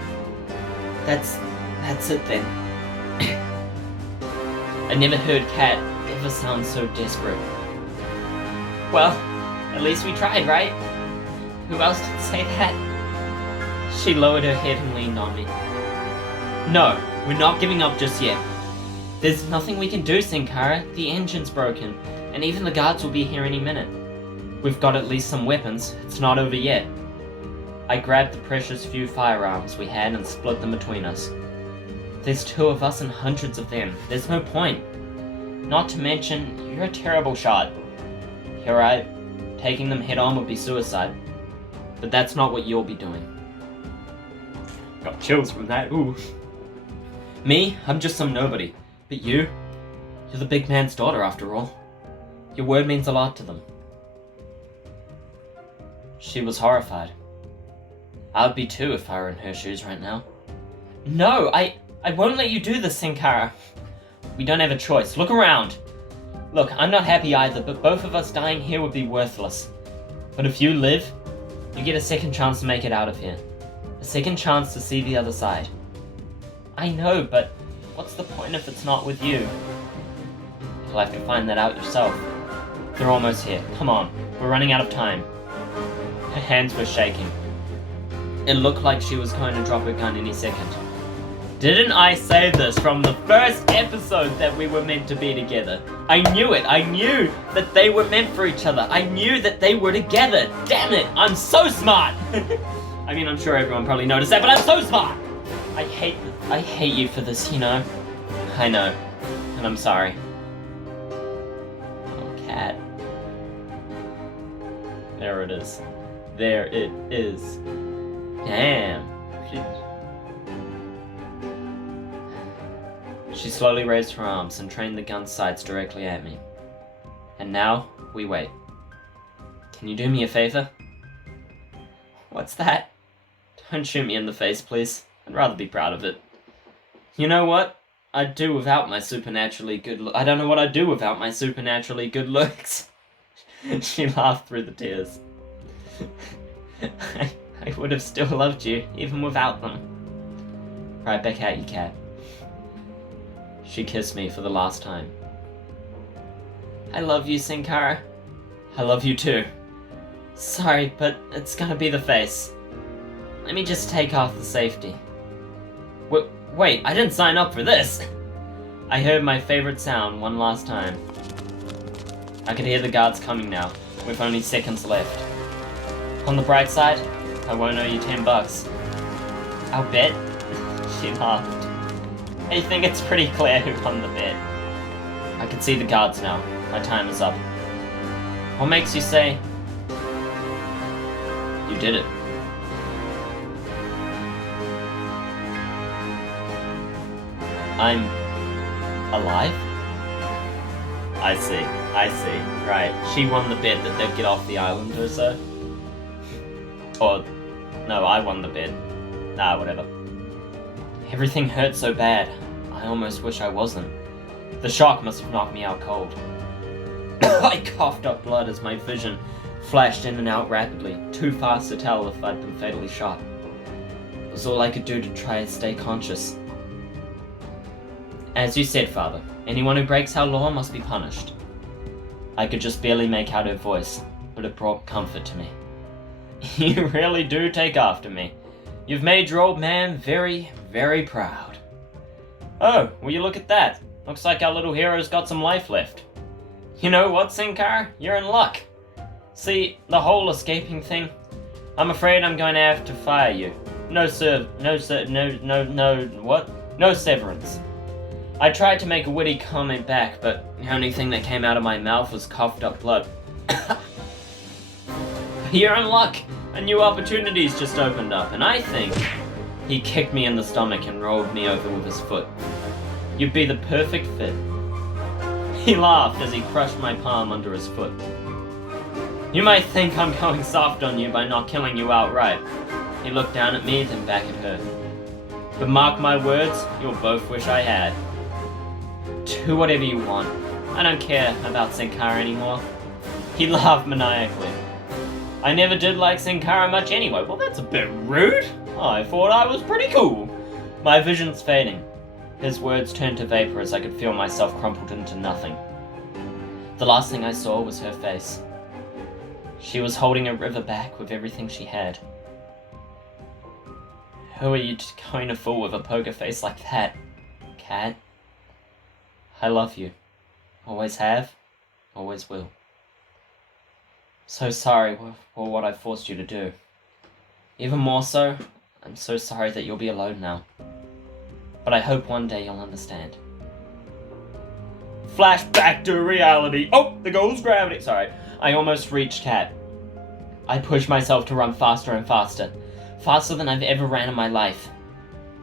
That's it then. I never heard Kat ever sound so desperate. Well, at least we tried, right? Who else could say that? She lowered her head and leaned on me. No, we're not giving up just yet. There's nothing we can do, Senkara. The engine's broken, and even the guards will be here any minute. We've got at least some weapons. It's not over yet. I grabbed the precious few firearms we had and split them between us. There's two of us and hundreds of them. There's no point. Not to mention, you're a terrible shot. You're right. Taking them head on would be suicide. But that's not what you'll be doing. Got chills from that, ooh. Me? I'm just some nobody. But you're the big man's daughter after all. Your word means a lot to them. She was horrified. I would be too if I were in her shoes right now. No, I won't let you do this, Senkara. We don't have a choice. Look around. Look, I'm not happy either, but both of us dying here would be worthless. But if you live, you get a second chance to make it out of here. A second chance to see the other side. I know, but what's the point if it's not with you? You'll have to find that out yourself. They're almost here. Come on, we're running out of time. Her hands were shaking. It looked like she was going to drop her gun any second. Didn't I say this from the first episode that we were meant to be together? I knew it. I knew that they were meant for each other. I knew that they were together. Damn it, I'm so smart. I mean, I'm sure everyone probably noticed that, but I'm so smart. I hate you for this, you know. I know, and I'm sorry. Oh, Kat. There it is. There it is. Damn. She slowly raised her arms and trained the gun's sights directly at me. And now, we wait. Can you do me a favor? What's that? Don't shoot me in the face, please. I'd rather be proud of it. You know what? I'd do without my supernaturally good I don't know what I'd do without my supernaturally good looks. She laughed through the tears. I would have still loved you, even without them. Right back at you, Kat. She kissed me for the last time. I love you, Senkara. I love you too. Sorry, but it's gonna be the face. Let me just take off the safety. Wait, I didn't sign up for this! I heard my favorite sound one last time. I could hear the guards coming now, with only seconds left. On the bright side, I won't owe you $10. I'll bet? She laughed. I think it's pretty clear who won the bet. I could see the guards now. my time is up. What makes you say you did it? I'm alive? I see. Right. She won the bet that they'd get off the island or so. Or, no, I won the bet. Nah, whatever. Everything hurt so bad. I almost wish I wasn't. The shock must have knocked me out cold. I coughed up blood as my vision flashed in and out rapidly, too fast to tell if I'd been fatally shot. It was all I could do to try and stay conscious. As you said, Father, anyone who breaks our law must be punished. I could just barely make out her voice, but it brought comfort to me. You really do take after me. You've made your old man very, very proud. Oh, will you look at that? Looks like our little hero's got some life left. You know what, Senkara? You're in luck. See, the whole escaping thing? I'm afraid I'm going to have to fire you. No severance. I tried to make a witty comment back, but the only thing that came out of my mouth was coughed up blood. You're in luck. A new opportunity's just opened up, and I think he kicked me in the stomach and rolled me over with his foot. You'd be the perfect fit. He laughed as he crushed my palm under his foot. You might think I'm going soft on you by not killing you outright. He looked down at me, then back at her. But mark my words, you'll both wish I had. Do whatever you want. I don't care about Senkara anymore. He laughed maniacally. I never did like Senkara much anyway. Well, that's a bit rude. I thought I was pretty cool. My vision's fading. His words turned to vapor as I could feel myself crumpled into nothing. The last thing I saw was her face. She was holding a river back with everything she had. Who are you going to fool with a poker face like that, Cat? I love you. Always have, always will. So sorry for what I forced you to do. Even more so, I'm so sorry that you'll be alone now. But I hope one day you'll understand. Flashback to reality. Oh, there goes gravity. Sorry, I almost reached Cat. I pushed myself to run faster and faster. Faster than I've ever ran in my life.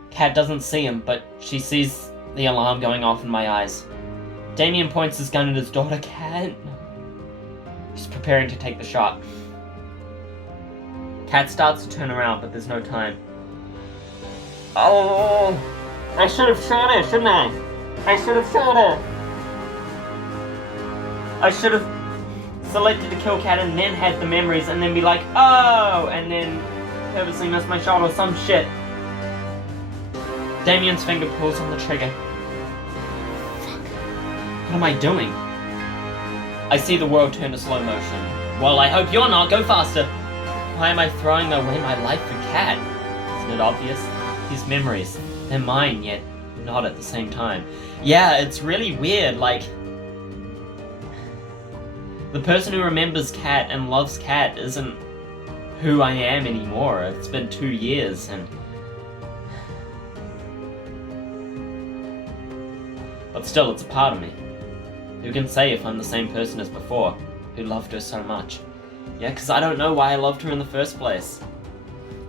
Cat doesn't see him, but she sees the alarm going off in my eyes. Damien points his gun at his daughter, Cat. He's preparing to take the shot. Cat starts to turn around, but there's no time. Oh, I should have shot her, shouldn't I? I should have shot her. I should have selected to kill Cat and then had the memories and then be like, oh, and then purposely missed my shot or some shit. Damien's finger pulls on the trigger. Fuck. What am I doing? I see the world turn to slow motion. Well, I hope you're not. Go faster. Why am I throwing away my life for Cat? Isn't it obvious? These memories, they're mine, yet not at the same time. Yeah, it's really weird, like... The person who remembers Cat and loves Cat isn't who I am anymore. It's been 2 years, and... But still, it's a part of me. Who can say if I'm the same person as before, who loved her so much? Yeah, because I don't know why I loved her in the first place.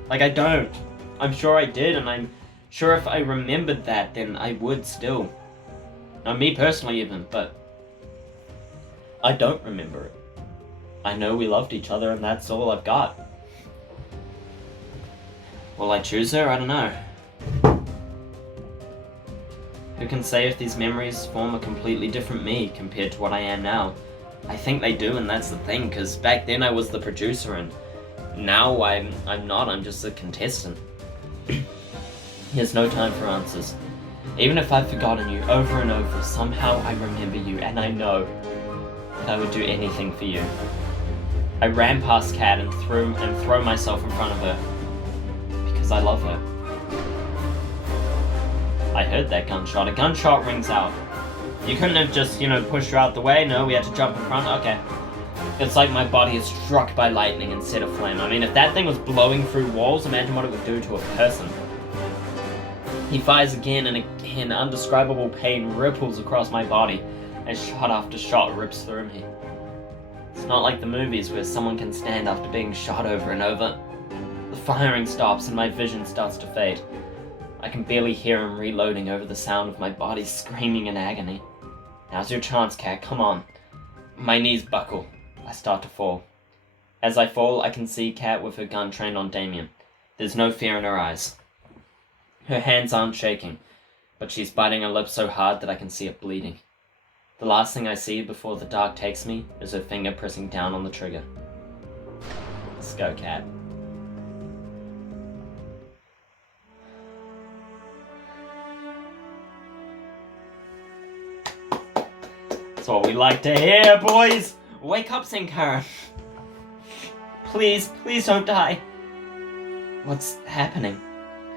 Like, I don't. I'm sure I did, and I'm sure if I remembered that, then I would still. Not me personally even, but... I don't remember it. I know we loved each other, and that's all I've got. Will I choose her? I don't know. Who can say if these memories form a completely different me compared to what I am now? I think they do, and that's the thing, because back then I was the producer, and now I'm not, I'm just a contestant. There's no time for answers. Even if I've forgotten you over and over, somehow I remember you, and I know that I would do anything for you. I ran past Cat and throw myself in front of her, because I love her. I heard that gunshot. A gunshot rings out. You couldn't have just, pushed her out the way. No, we had to jump in front. Okay. It's like my body is struck by lightning instead of flame. I mean, if that thing was blowing through walls, imagine what it would do to a person. He fires again, and again, undescribable pain ripples across my body. as shot after shot rips through me. It's not like the movies where someone can stand after being shot over and over. The firing stops and my vision starts to fade. I can barely hear him reloading over the sound of my body screaming in agony. Now's your chance, Cat, come on. My knees buckle. I start to fall. As I fall, I can see Cat with her gun trained on Damien. There's no fear in her eyes. Her hands aren't shaking, but she's biting her lip so hard that I can see it bleeding. The last thing I see before the dark takes me is her finger pressing down on the trigger. Let's go, Cat. That's what we like to hear, boys! Wake up, Senkara! Please, please don't die! What's happening?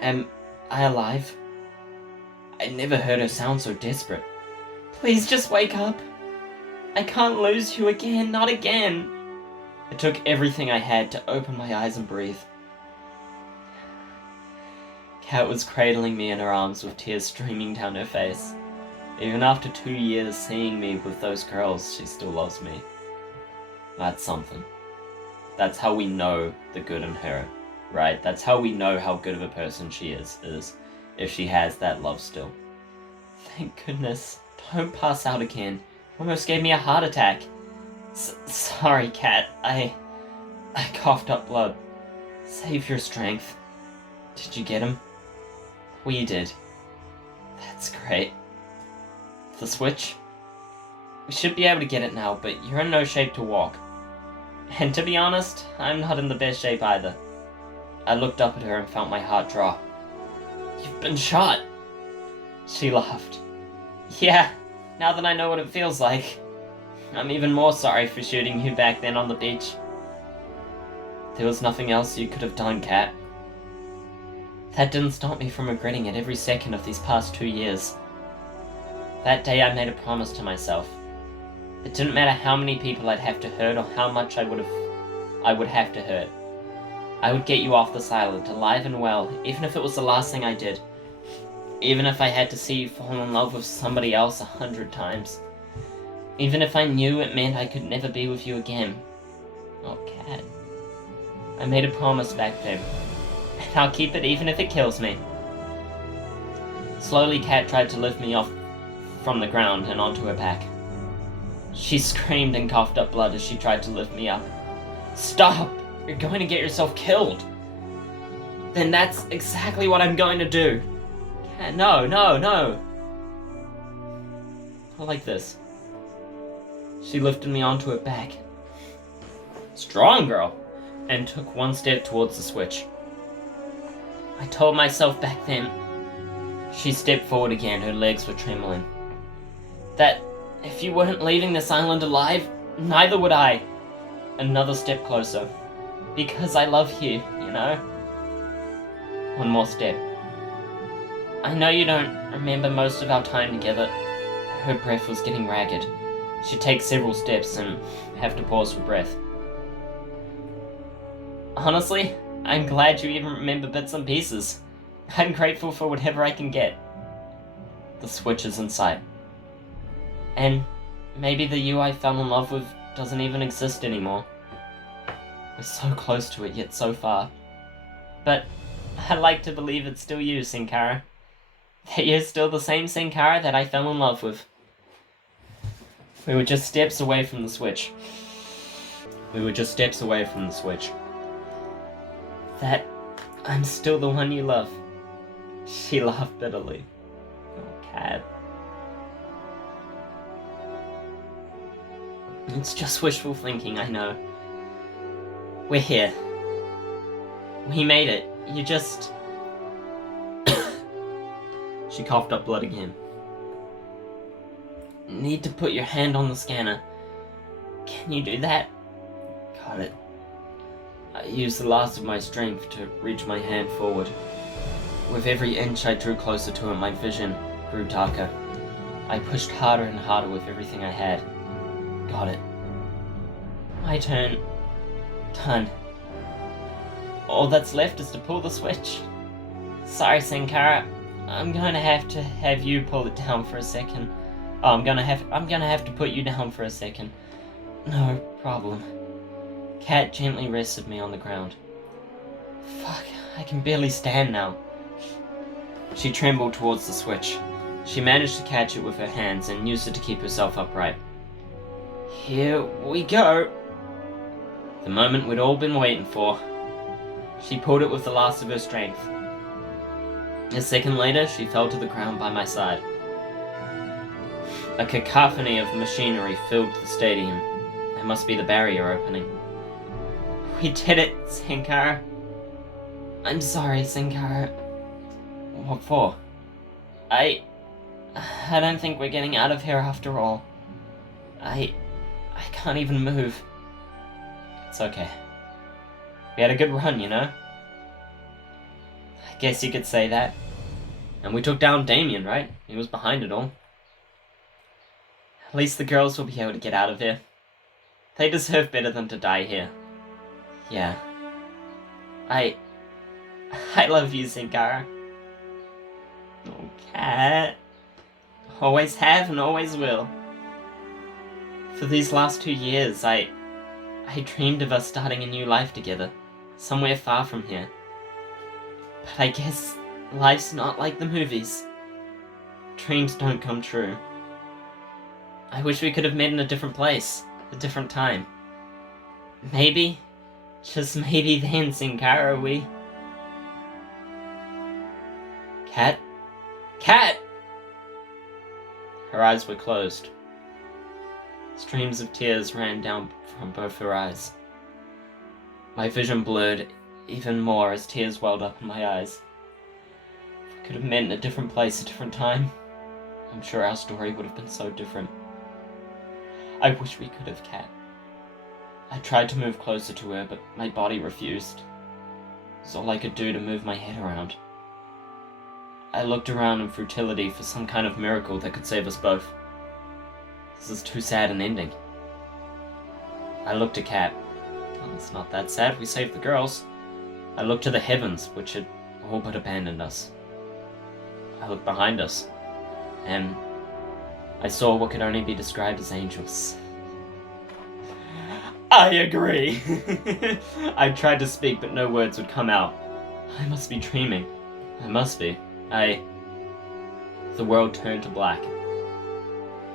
Am I alive? I never heard her sound so desperate. Please just wake up. I can't lose you again, not again. It took everything I had to open my eyes and breathe. Kat was cradling me in her arms with tears streaming down her face. Even after 2 years seeing me with those girls, she still loves me. That's something. That's how we know the good in her, right? That's how we know how good of a person she is if she has that love still. Thank goodness. Don't pass out again. You almost gave me a heart attack. Sorry, Cat. I coughed up blood. Save your strength. Did you get him? We did. That's great. The switch? We should be able to get it now, but you're in no shape to walk. And to be honest, I'm not in the best shape either. I looked up at her and felt my heart drop. You've been shot! She laughed. Yeah, now that I know what it feels like. I'm even more sorry for shooting you back then on the beach. There was nothing else you could have done, Kat. That didn't stop me from regretting it every second of these past 2 years. That day I made a promise to myself. It didn't matter how many people I'd have to hurt or how much I would have to hurt. I would get you off this island, alive and well, even if it was the last thing I did. Even if I had to see you fall in love with somebody else 100 times. Even if I knew it meant I could never be with you again. Oh, Kat. I made a promise back then, and I'll keep it even if it kills me. Slowly, Kat tried to lift me off from the ground and onto her back. She screamed and coughed up blood as she tried to lift me up. Stop! You're going to get yourself killed! Then that's exactly what I'm going to do. No. Not like this. She lifted me onto her back. Strong girl! And took one step towards the switch. I told myself back then. She stepped forward again, her legs were trembling. That if you weren't leaving this island alive, neither would I. Another step closer. Because I love you, you know? One more step. I know you don't remember most of our time together. Her breath was getting ragged. She'd take several steps and have to pause for breath. Honestly, I'm glad you even remember bits and pieces. I'm grateful for whatever I can get. The switch is in sight. And maybe the you I fell in love with doesn't even exist anymore. We're so close to it, yet so far. But I like to believe it's still you, Senkara. That you're still the same Senkara that I fell in love with. We were just steps away from the switch. That I'm still the one you love. She laughed bitterly. Oh, Kat. It's just wishful thinking, I know. We're here. We made it. You just... She coughed up blood again. Need to put your hand on the scanner. Can you do that? Got it. I used the last of my strength to reach my hand forward. With every inch I drew closer to it, my vision grew darker. I pushed harder and harder with everything I had. Got it. My turn. Done. All that's left is to pull the switch. Sorry, Senkara. I'm going to have you pull it down for a second. Oh, I'm gonna have to put you down for a second. No problem. Cat gently rested me on the ground. Fuck, I can barely stand now. She trembled towards the switch. She managed to catch it with her hands and used it to keep herself upright. Here we go. The moment we'd all been waiting for. She pulled it with the last of her strength. A second later, she fell to the ground by my side. A cacophony of machinery filled the stadium. It must be the barrier opening. We did it, Senkara. I'm sorry, Senkara. What for? I don't think we're getting out of here after all. I can't even move. It's okay. We had a good run, you know? I guess you could say that. And we took down Damien, right? He was behind it all. At least the girls will be able to get out of here. They deserve better than to die here. Yeah. I love you, Senkara. Oh, Cat. Always have and always will. For these last 2 years, I dreamed of us starting a new life together, somewhere far from here. But I guess life's not like the movies. Dreams don't come true. I wish we could have met in a different place, a different time. Maybe, just maybe then, Senkara, we... Cat? Cat! Her eyes were closed. Streams of tears ran down from both her eyes. My vision blurred even more as tears welled up in my eyes. If we could have met in a different place, a different time, I'm sure our story would have been so different. I wish we could have, Cat. I tried to move closer to her, but my body refused. It was all I could do to move my head around. I looked around in futility for some kind of miracle that could save us both. This is too sad an ending. I looked at Cat. Well, it's not that sad, we saved the girls. I looked to the heavens, which had all but abandoned us. I looked behind us, and I saw what could only be described as angels. I agree! I tried to speak, but no words would come out. I must be dreaming. I must be. The world turned to black.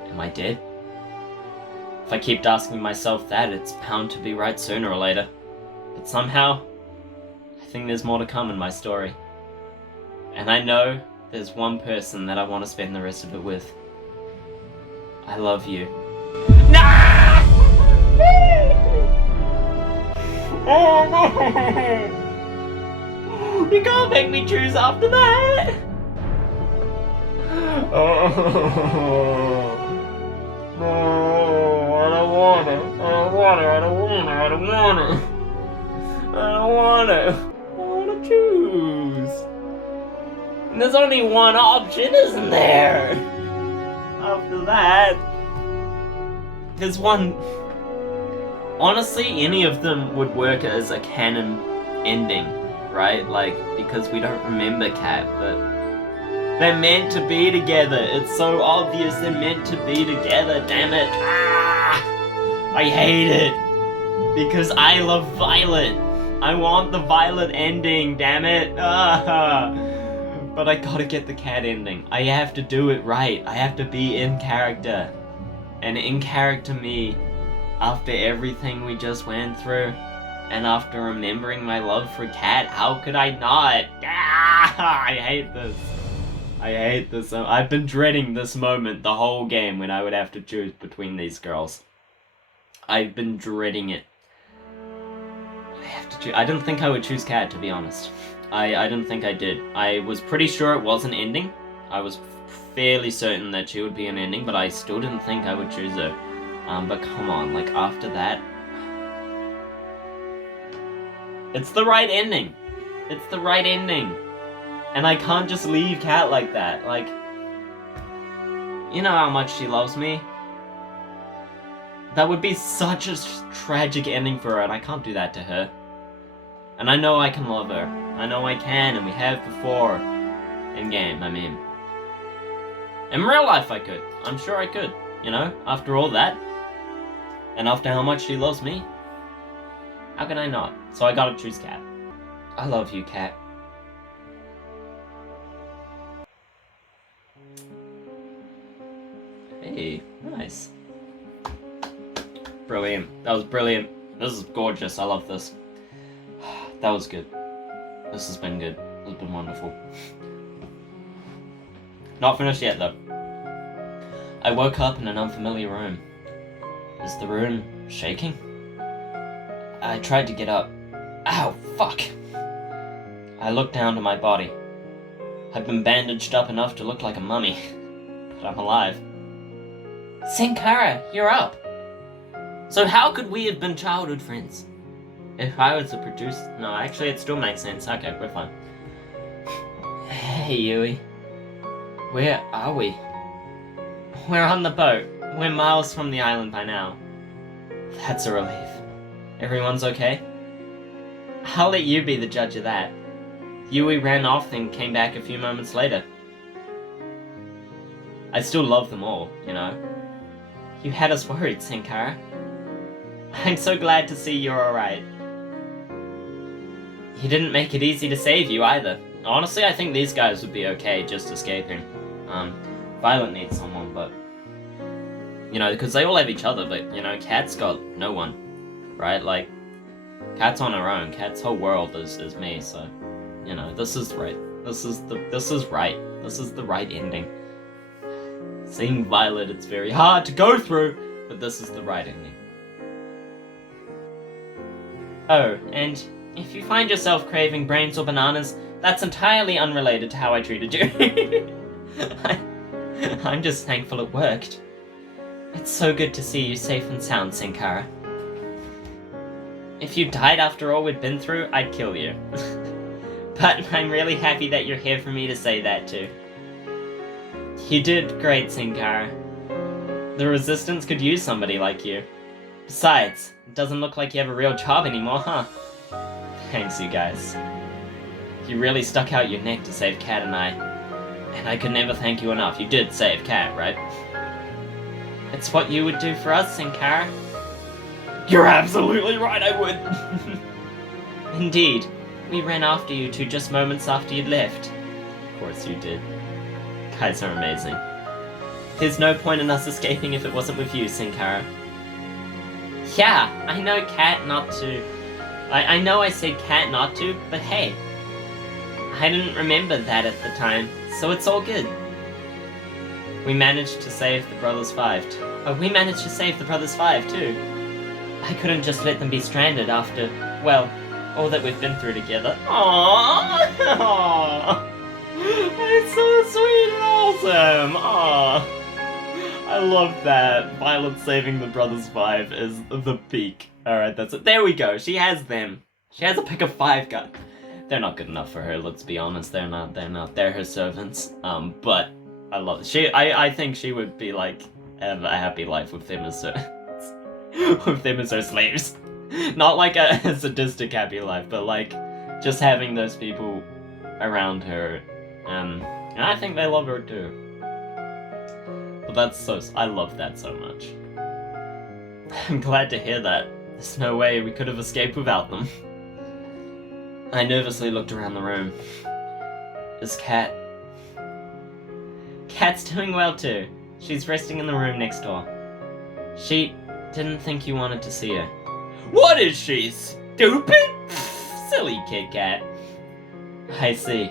Am I dead? If I keep asking myself that, it's bound to be right sooner or later. But somehow, I think there's more to come in my story. And I know there's one person that I want to spend the rest of it with. I love you. Nah! Oh no! You can't make me choose after that! Oh no, I don't want it. I don't want it. I don't want it. I don't want it. I don't want it. I want to choose. And there's only one option, isn't there? After that, there's one. Honestly, any of them would work as a canon ending, right? Like, because we don't remember Cat, but they're meant to be together. It's so obvious they're meant to be together, damn it. Ah! I hate it. Because I love Violet. I want the Violet ending, damn it. Ah! But I gotta get the Cat ending. I have to do it right. I have to be in character. And in character me, after everything we just went through, and after remembering my love for Cat, how could I not? Ah! I hate this. I hate this. I've been dreading this moment the whole game when I would have to choose between these girls. I've been dreading it. I have to choose. I didn't think I would choose Cat, to be honest. I didn't think I did. I was pretty sure it was an ending. I was fairly certain that she would be an ending, but I still didn't think I would choose her. But come on, like, after that... It's the right ending! It's the right ending! And I can't just leave Cat like that, like... You know how much she loves me? That would be such a tragic ending for her, and I can't do that to her. And I know I can love her. I know I can, and we have before. In-game, I mean. In real life I could. I'm sure I could. You know, after all that. And after how much she loves me. How can I not? So I gotta choose Cat. I love you, Cat. Hey, nice. Brilliant. That was brilliant. This is gorgeous. I love this. That was good. This has been good. This has been wonderful. Not finished yet, though. I woke up in an unfamiliar room. Is the room shaking? I tried to get up. Ow, fuck! I looked down to my body. I'd been bandaged up enough to look like a mummy. But I'm alive. Senkara, you're up! So how could we have been childhood friends? If I was a producer... No, actually it still makes sense. Okay, we're fine. Hey, Yui. Where are we? We're on the boat. We're miles from the island by now. That's a relief. Everyone's okay? I'll let you be the judge of that. Yui ran off and came back a few moments later. I still love them all, you know. You had us worried, Senkara. I'm so glad to see you're alright. You didn't make it easy to save you either. Honestly, I think these guys would be okay just escaping. Violet needs someone, but... You know, because they all have each other, but, you know, Kat's got no one. Right? Like, Kat's on her own. Kat's whole world is me, so... You know, this is right. This is right. This is the right ending. Seeing Violet, it's very hard to go through, but this is the right ending. Oh, and if you find yourself craving brains or bananas, that's entirely unrelated to how I treated you. I'm just thankful it worked. It's so good to see you safe and sound, Senkara. If you died after all we'd been through, I'd kill you. But I'm really happy that you're here for me to say that too. You did great, Senkara. The Resistance could use somebody like you. Besides, it doesn't look like you have a real job anymore, huh? Thanks, you guys. You really stuck out your neck to save Kat and I could never thank you enough. You did save Kat, right? It's what you would do for us, Senkara. You're absolutely right, I would! Indeed. We ran after you two just moments after you'd left. Of course you did. Guys are amazing. There's no point in us escaping if it wasn't with you, Senkara. Yeah, I know Kat not to... I know I said Kat not to, but hey. I didn't remember that at the time, so it's all good. We managed to save the Brothers 5. We managed to save the Brothers 5 too. I couldn't just let them be stranded after, well, all that we've been through together. Aww! Aww! It's so sweet and awesome! Aww! I love that. Violet saving the Brothers 5 is the peak. Alright, that's it. There we go. She has them. She has a pick of 5 guys. They're not good enough for her, let's be honest. They're not. They're her servants. But I love it. I think she would be like, have a happy life with them as with them as her slaves. Not like a sadistic happy life, but like just having those people around her. And I think they love her too. But that's so... I love that so much. I'm glad to hear that. There's no way we could have escaped without them. I nervously looked around the room. Is Kat... Kat's doing well too. She's resting in the room next door. She didn't think you wanted to see her. What is she, stupid? Silly Kit Kat. I see.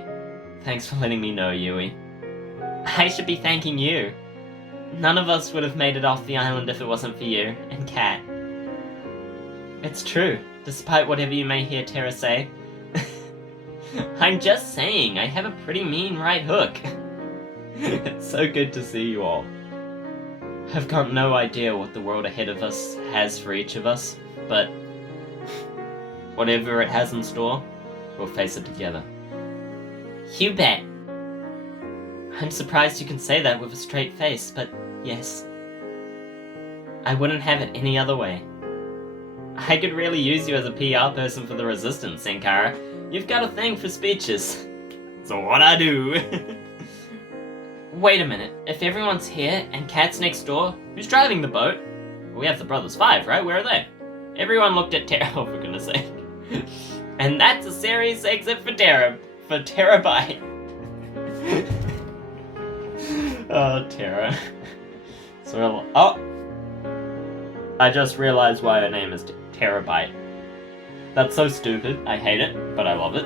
Thanks for letting me know, Yui. I should be thanking you. None of us would have made it off the island if it wasn't for you, and Kat. It's true, despite whatever you may hear Terra say. I'm just saying, I have a pretty mean right hook. It's so good to see you all. I've got no idea what the world ahead of us has for each of us, but whatever it has in store, we'll face it together. You bet. I'm surprised you can say that with a straight face, but yes. I wouldn't have it any other way. I could really use you as a PR person for the Resistance, Senkara. You've got a thing for speeches. So what I do. Wait a minute, if everyone's here and Cat's next door, who's driving the boat? We have the Brothers 5, right? Where are they? Everyone looked at Tara, oh for goodness sake. And that's a series exit for Terabyte. Oh, Tara. So, I just realized why her name is Terabyte. That's so stupid. I hate it, but I love it.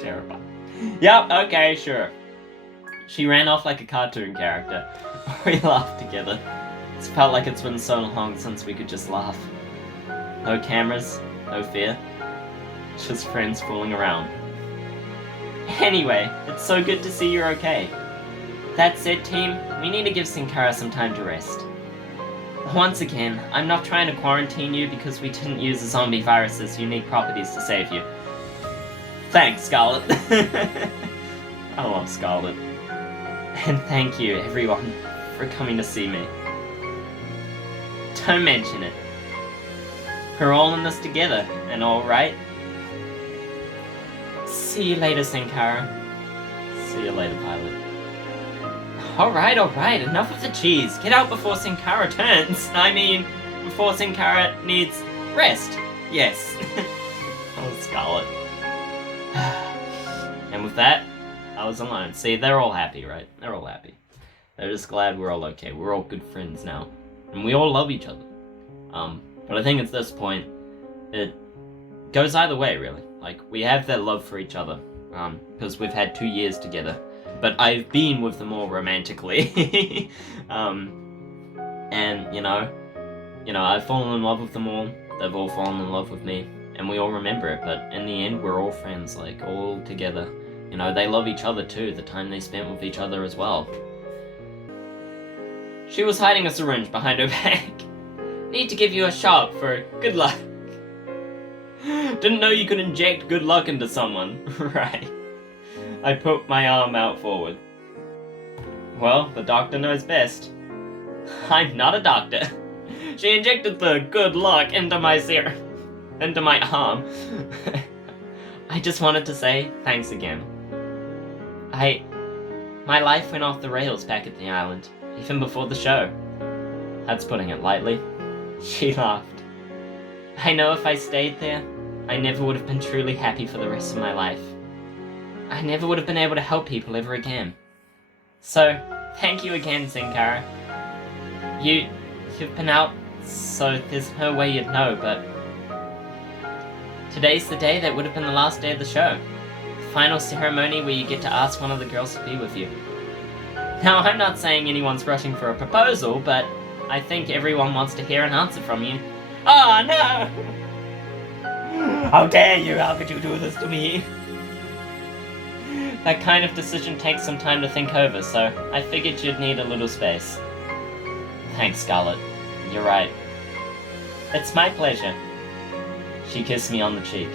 Terabyte. Yep, okay, sure. She ran off like a cartoon character. We laughed together. It's felt like it's been so long since we could just laugh. No cameras, no fear. Just friends fooling around. Anyway, it's so good to see you're okay. That said, team, we need to give Senkara some time to rest. Once again, I'm not trying to quarantine you because we didn't use the zombie virus's unique properties to save you. Thanks, Scarlet. I love Scarlet. And thank you, everyone, for coming to see me. Don't mention it. We're all in this together, and all right? See you later, Senkara. See you later, Pilot. Alright, enough of the cheese. Get out before Senkara turns. I mean, before Senkara needs rest. Yes. Oh, Scarlet. And with that, I was alone. See, they're all happy, right? They're all happy. They're just glad we're all okay. We're all good friends now. And we all love each other. But I think at this point, it goes either way, really. Like, we have that love for each other. Because we've had 2 years together. But I've been with them all romantically. And, you know, I've fallen in love with them all. They've all fallen in love with me. And we all remember it, but in the end, we're all friends, like, all together. You know, they love each other too, the time they spent with each other as well. She was hiding a syringe behind her back. Need to give you a shot for good luck. Didn't know you could inject good luck into someone. Right. I put my arm out forward. Well, the doctor knows best. I'm not a doctor. She injected the good luck into my into my arm. I just wanted to say thanks again. My life went off the rails back at the island, even before the show. That's putting it lightly. She laughed. I know if I stayed there, I never would have been truly happy for the rest of my life. I never would have been able to help people ever again. So, thank you again, Senkara. You've been out, so there's no way you'd know, but today's the day that would have been the last day of the show. The final ceremony where you get to ask one of the girls to be with you. Now, I'm not saying anyone's rushing for a proposal, but I think everyone wants to hear an answer from you. Oh, no! How dare you! How could you do this to me? That kind of decision takes some time to think over, so I figured you'd need a little space. Thanks, Scarlet. You're right. It's my pleasure. She kissed me on the cheek.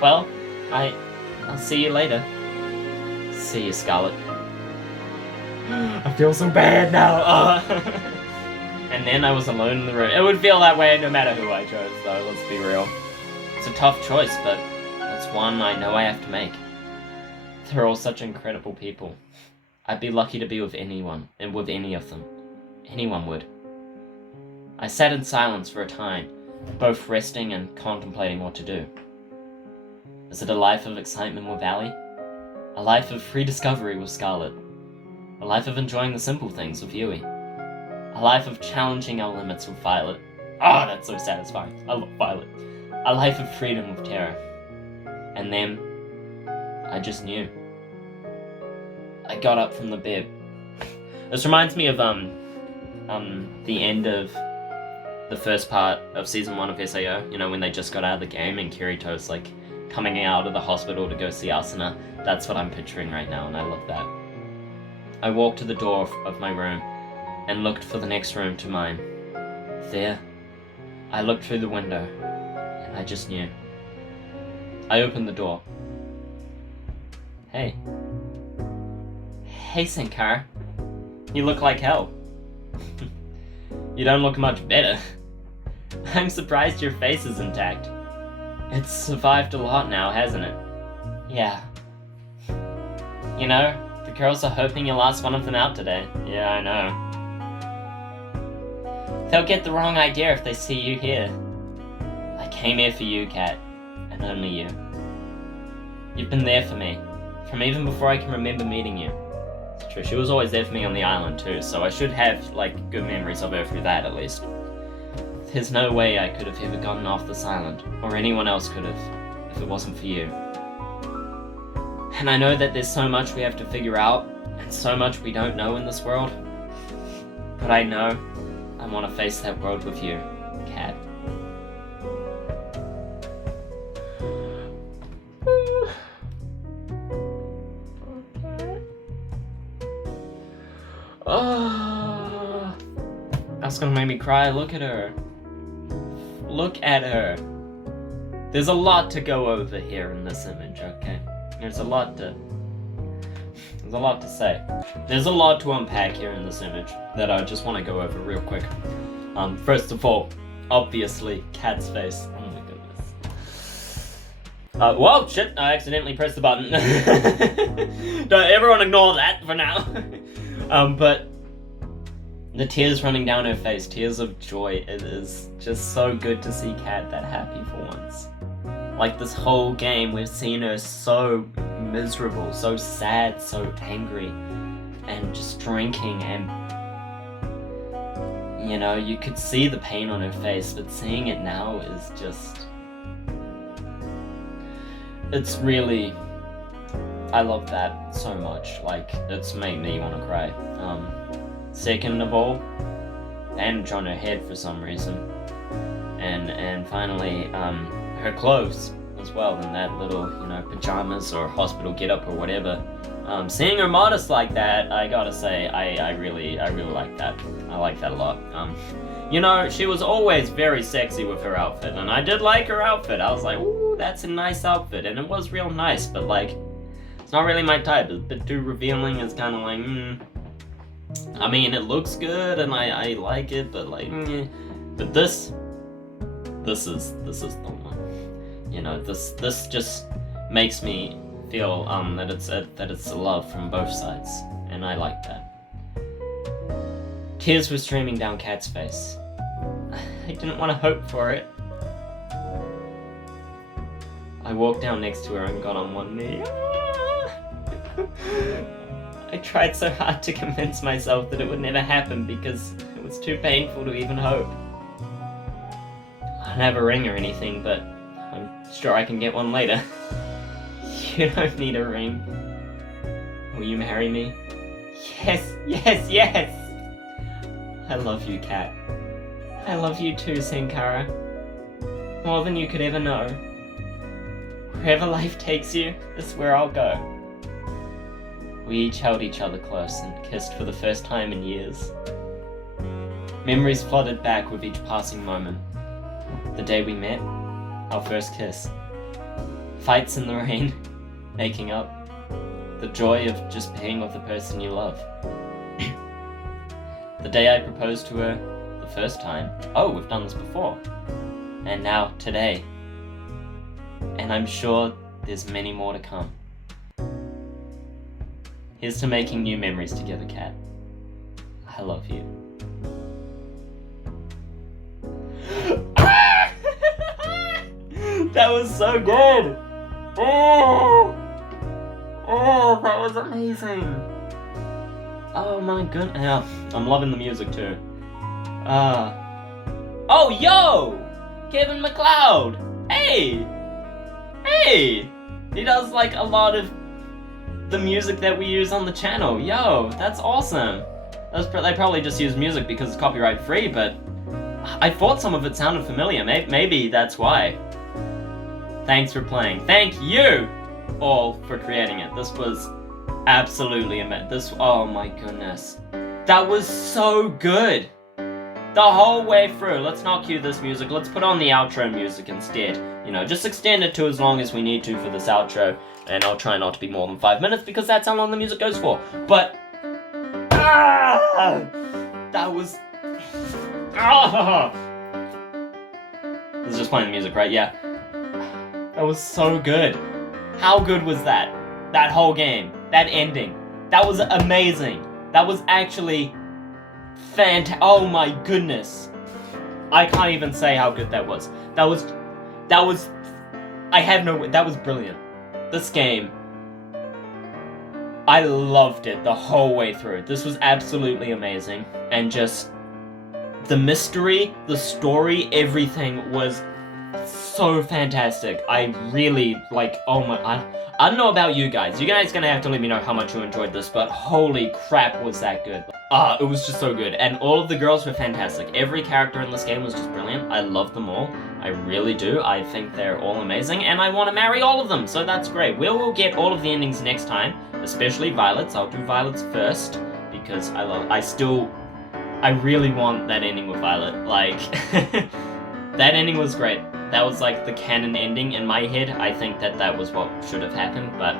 Well, I'll see you later. See you, Scarlet. I feel so bad now. And then I was alone in the room. It would feel that way no matter who I chose, though, let's be real. It's a tough choice, but that's one I know I have to make. They're all such incredible people. I'd be lucky to be with anyone, and with any of them. Anyone would. I sat in silence for a time, both resting and contemplating what to do. Is it a life of excitement with Allie? A life of free discovery with Scarlet? A life of enjoying the simple things with Yui? A life of challenging our limits with Violet? Oh, that's so satisfying. I love Violet. A life of freedom with Terra. And then, I just knew. I got up from the bed. This reminds me of the end of the first part of season 1 of SAO. You know, when they just got out of the game and Kirito's like coming out of the hospital to go see Asuna. That's what I'm picturing right now, and I love that. I walked to the door of my room and looked for the next room to mine. There, I looked through the window, and I just knew. I opened the door. Hey. Hey, Senkara. You look like hell. You don't look much better. I'm surprised your face is intact. It's survived a lot now, hasn't it? Yeah. You know, the The girls are hoping you'll ask one of them out today. Yeah, I know. They'll get the wrong idea if they see you here. I came here for you, Kat. And only you. You've been there for me. From even before I can remember meeting you. It's true, she was always there for me on the island too, so I should have, like, good memories of her through that at least. There's no way I could have ever gotten off this island, or anyone else could have, if it wasn't for you. And I know that there's so much we have to figure out, and so much we don't know in this world. But I know I want to face that world with you, Kat. Oh, that's gonna make me cry. Look at her. Look at her. There's a lot to go over here in this image, okay? There's a lot to say. There's a lot to unpack here in this image that I just want to go over real quick. First of all, obviously, Kat's face. Oh my goodness. Whoa, shit, I accidentally pressed the button. Don't everyone ignore that for now. But the tears running down her face, tears of joy. It is just so good to see Kat that happy for once. Like, this whole game, we've seen her so miserable, so sad, so angry, and just drinking, and, you know, you could see the pain on her face, but seeing it now is just... It's really... I love that so much. Like, it's made me want to cry. Second of all, bandage on her head for some reason. And finally, her clothes as well, in that little, you know, pajamas or hospital get-up or whatever. Seeing her modest like that, I gotta say, I really like that. I like that a lot. You know, she was always very sexy with her outfit, and I did like her outfit. I was like, ooh, that's a nice outfit, and it was real nice, but like, it's not really my type. It's a bit too revealing. It's kind of like, I mean, it looks good, and I like it, but like, But this is the one. You know, this just makes me feel that it's a love from both sides, and I like that. Tears were streaming down Kat's face. I didn't want to hope for it. I walked down next to her and got on one knee. I tried so hard to convince myself that it would never happen because it was too painful to even hope. I don't have a ring or anything, but I'm sure I can get one later. You don't need a ring. Will you marry me? Yes, yes, yes! I love you, Kat. I love you too, Senkara. More than you could ever know. Wherever life takes you, is where I'll go. We each held each other close and kissed for the first time in years. Memories flooded back with each passing moment. The day we met, our first kiss. Fights in the rain, making up. The joy of just being with the person you love. The day I proposed to her the first time. Oh, we've done this before. And now, today. And I'm sure there's many more to come. Here's to making new memories together, Kat. I love you. That was so good! Oh, that was amazing! Oh my goodness. Yeah, I'm loving the music too. Oh, yo! Kevin MacLeod! Hey! Hey! He does like a lot of the music that we use on the channel. Yo, that's awesome. They probably just use music because it's copyright free, but I thought some of it sounded familiar. Maybe that's why. Thanks for playing. Thank you all for creating it. This was absolutely amazing. Oh my goodness. That was so good. The whole way through. Let's not cue this music. Let's put on the outro music instead. You know, just extend it to as long as we need to for this outro. And I'll try not to be more than 5 minutes because that's how long the music goes for. But that was This is just playing the music, right? Yeah. That was so good. How good was that? That whole game. That ending. That was amazing. That was actually oh my goodness. I can't even say how good that was. That was, that was brilliant. This game, I loved it the whole way through. This was absolutely amazing. And just, the mystery, the story, everything was so fantastic. I really, like, oh my, I don't know about you guys. You guys gonna have to let me know how much you enjoyed this, but holy crap was that good. It was just so good. And all of the girls were fantastic. Every character in this game was just brilliant. I love them all. I really do. I think they're all amazing, and I want to marry all of them, so that's great. We will get all of the endings next time, especially Violet's. I'll do Violet's first, because I really want that ending with Violet. Like, that ending was great. That was like the canon ending in my head. I think that was what should have happened, but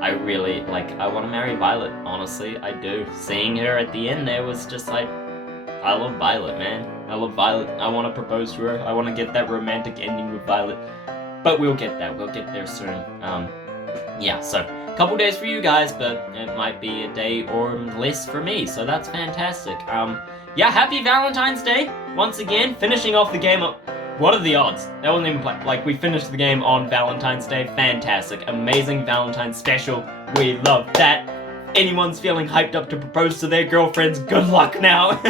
I really, like, I want to marry Violet, honestly, I do. Seeing her at the end there was just like, I love Violet, man. I love Violet. I want to propose to her. I want to get that romantic ending with Violet. But we'll get that. We'll get there soon. Yeah, so, a couple days for you guys, but it might be a day or less for me, so that's fantastic. Yeah, happy Valentine's Day, once again, finishing off the game up. What are the odds? That wasn't even like, we finished the game on Valentine's Day. Fantastic. Amazing Valentine's special. We love that. Anyone's feeling hyped up to propose to their girlfriends, good luck now.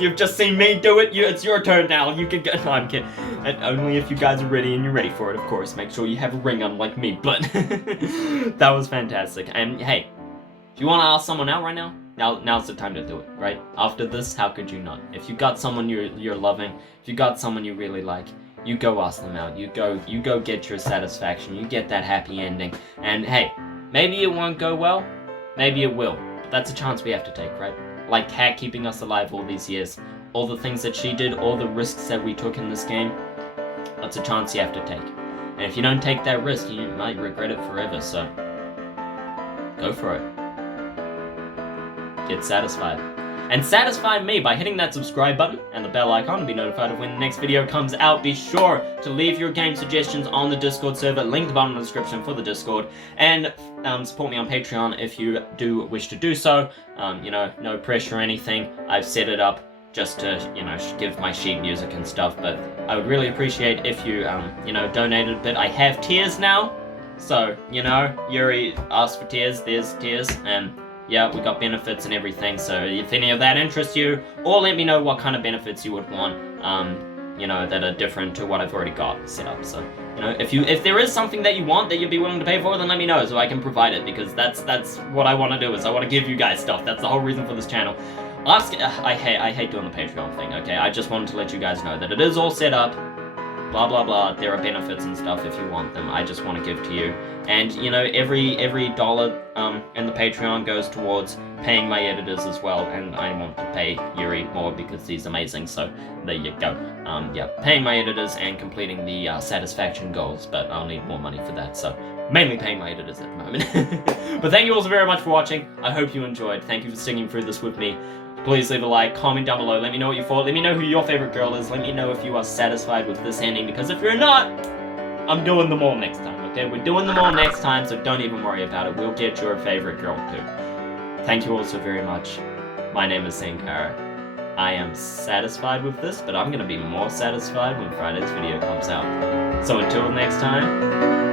You've just seen me do it. It's your turn now. You can go. No, I'm kidding. And only if you guys are ready and you're ready for it, of course. Make sure you have a ring on like me, but that was fantastic. And hey, if you want to ask someone out right now, now's the time to do it, right? After this, how could you not? If you got someone you're loving, if you got someone you really like, you go ask them out. You go get your satisfaction. You get that happy ending. And hey, maybe it won't go well. Maybe it will. But that's a chance we have to take, right? Like Kat keeping us alive all these years. All the things that she did, all the risks that we took in this game. That's a chance you have to take. And if you don't take that risk, you might regret it forever, so go for it. Get satisfied. And satisfy me by hitting that subscribe button and the bell icon to be notified of when the next video comes out. Be sure to leave your game suggestions on the Discord server, link at the bottom of the description for the Discord, and support me on Patreon if you do wish to do so. You know, no pressure or anything. I've set it up just to, you know, give my sheet music and stuff, but I would really appreciate if you, you know, donated a bit. I have tiers now, so, you know, Yuri asked for tiers, there's tiers, and yeah, we got benefits and everything, so if any of that interests you, or let me know what kind of benefits you would want, you know, that are different to what I've already got set up. So, you know, if there is something that you want that you'd be willing to pay for, then let me know so I can provide it, because that's what I want to do, is I want to give you guys stuff. That's the whole reason for this channel. I hate doing the Patreon thing, okay? I just wanted to let you guys know that it is all set up. Blah blah blah, there are benefits and stuff if you want them. I just want to give to you. And you know, every dollar in the Patreon goes towards paying my editors as well, and I want to pay Yuri more because he's amazing, so there you go. Yeah, paying my editors and completing the satisfaction goals, but I'll need more money for that, so mainly paying my editors at the moment. But thank you all so very much for watching. I hope you enjoyed. Thank you for sticking through this with me. Please leave a like, comment down below, let me know what you thought, let me know who your favorite girl is, let me know if you are satisfied with this ending, because if you're not, I'm doing them all next time, okay? We're doing them all next time, so don't even worry about it. We'll get your favorite girl too. Thank you all so very much. My name is Senkara. I am satisfied with this, but I'm gonna be more satisfied when Friday's video comes out. So until next time,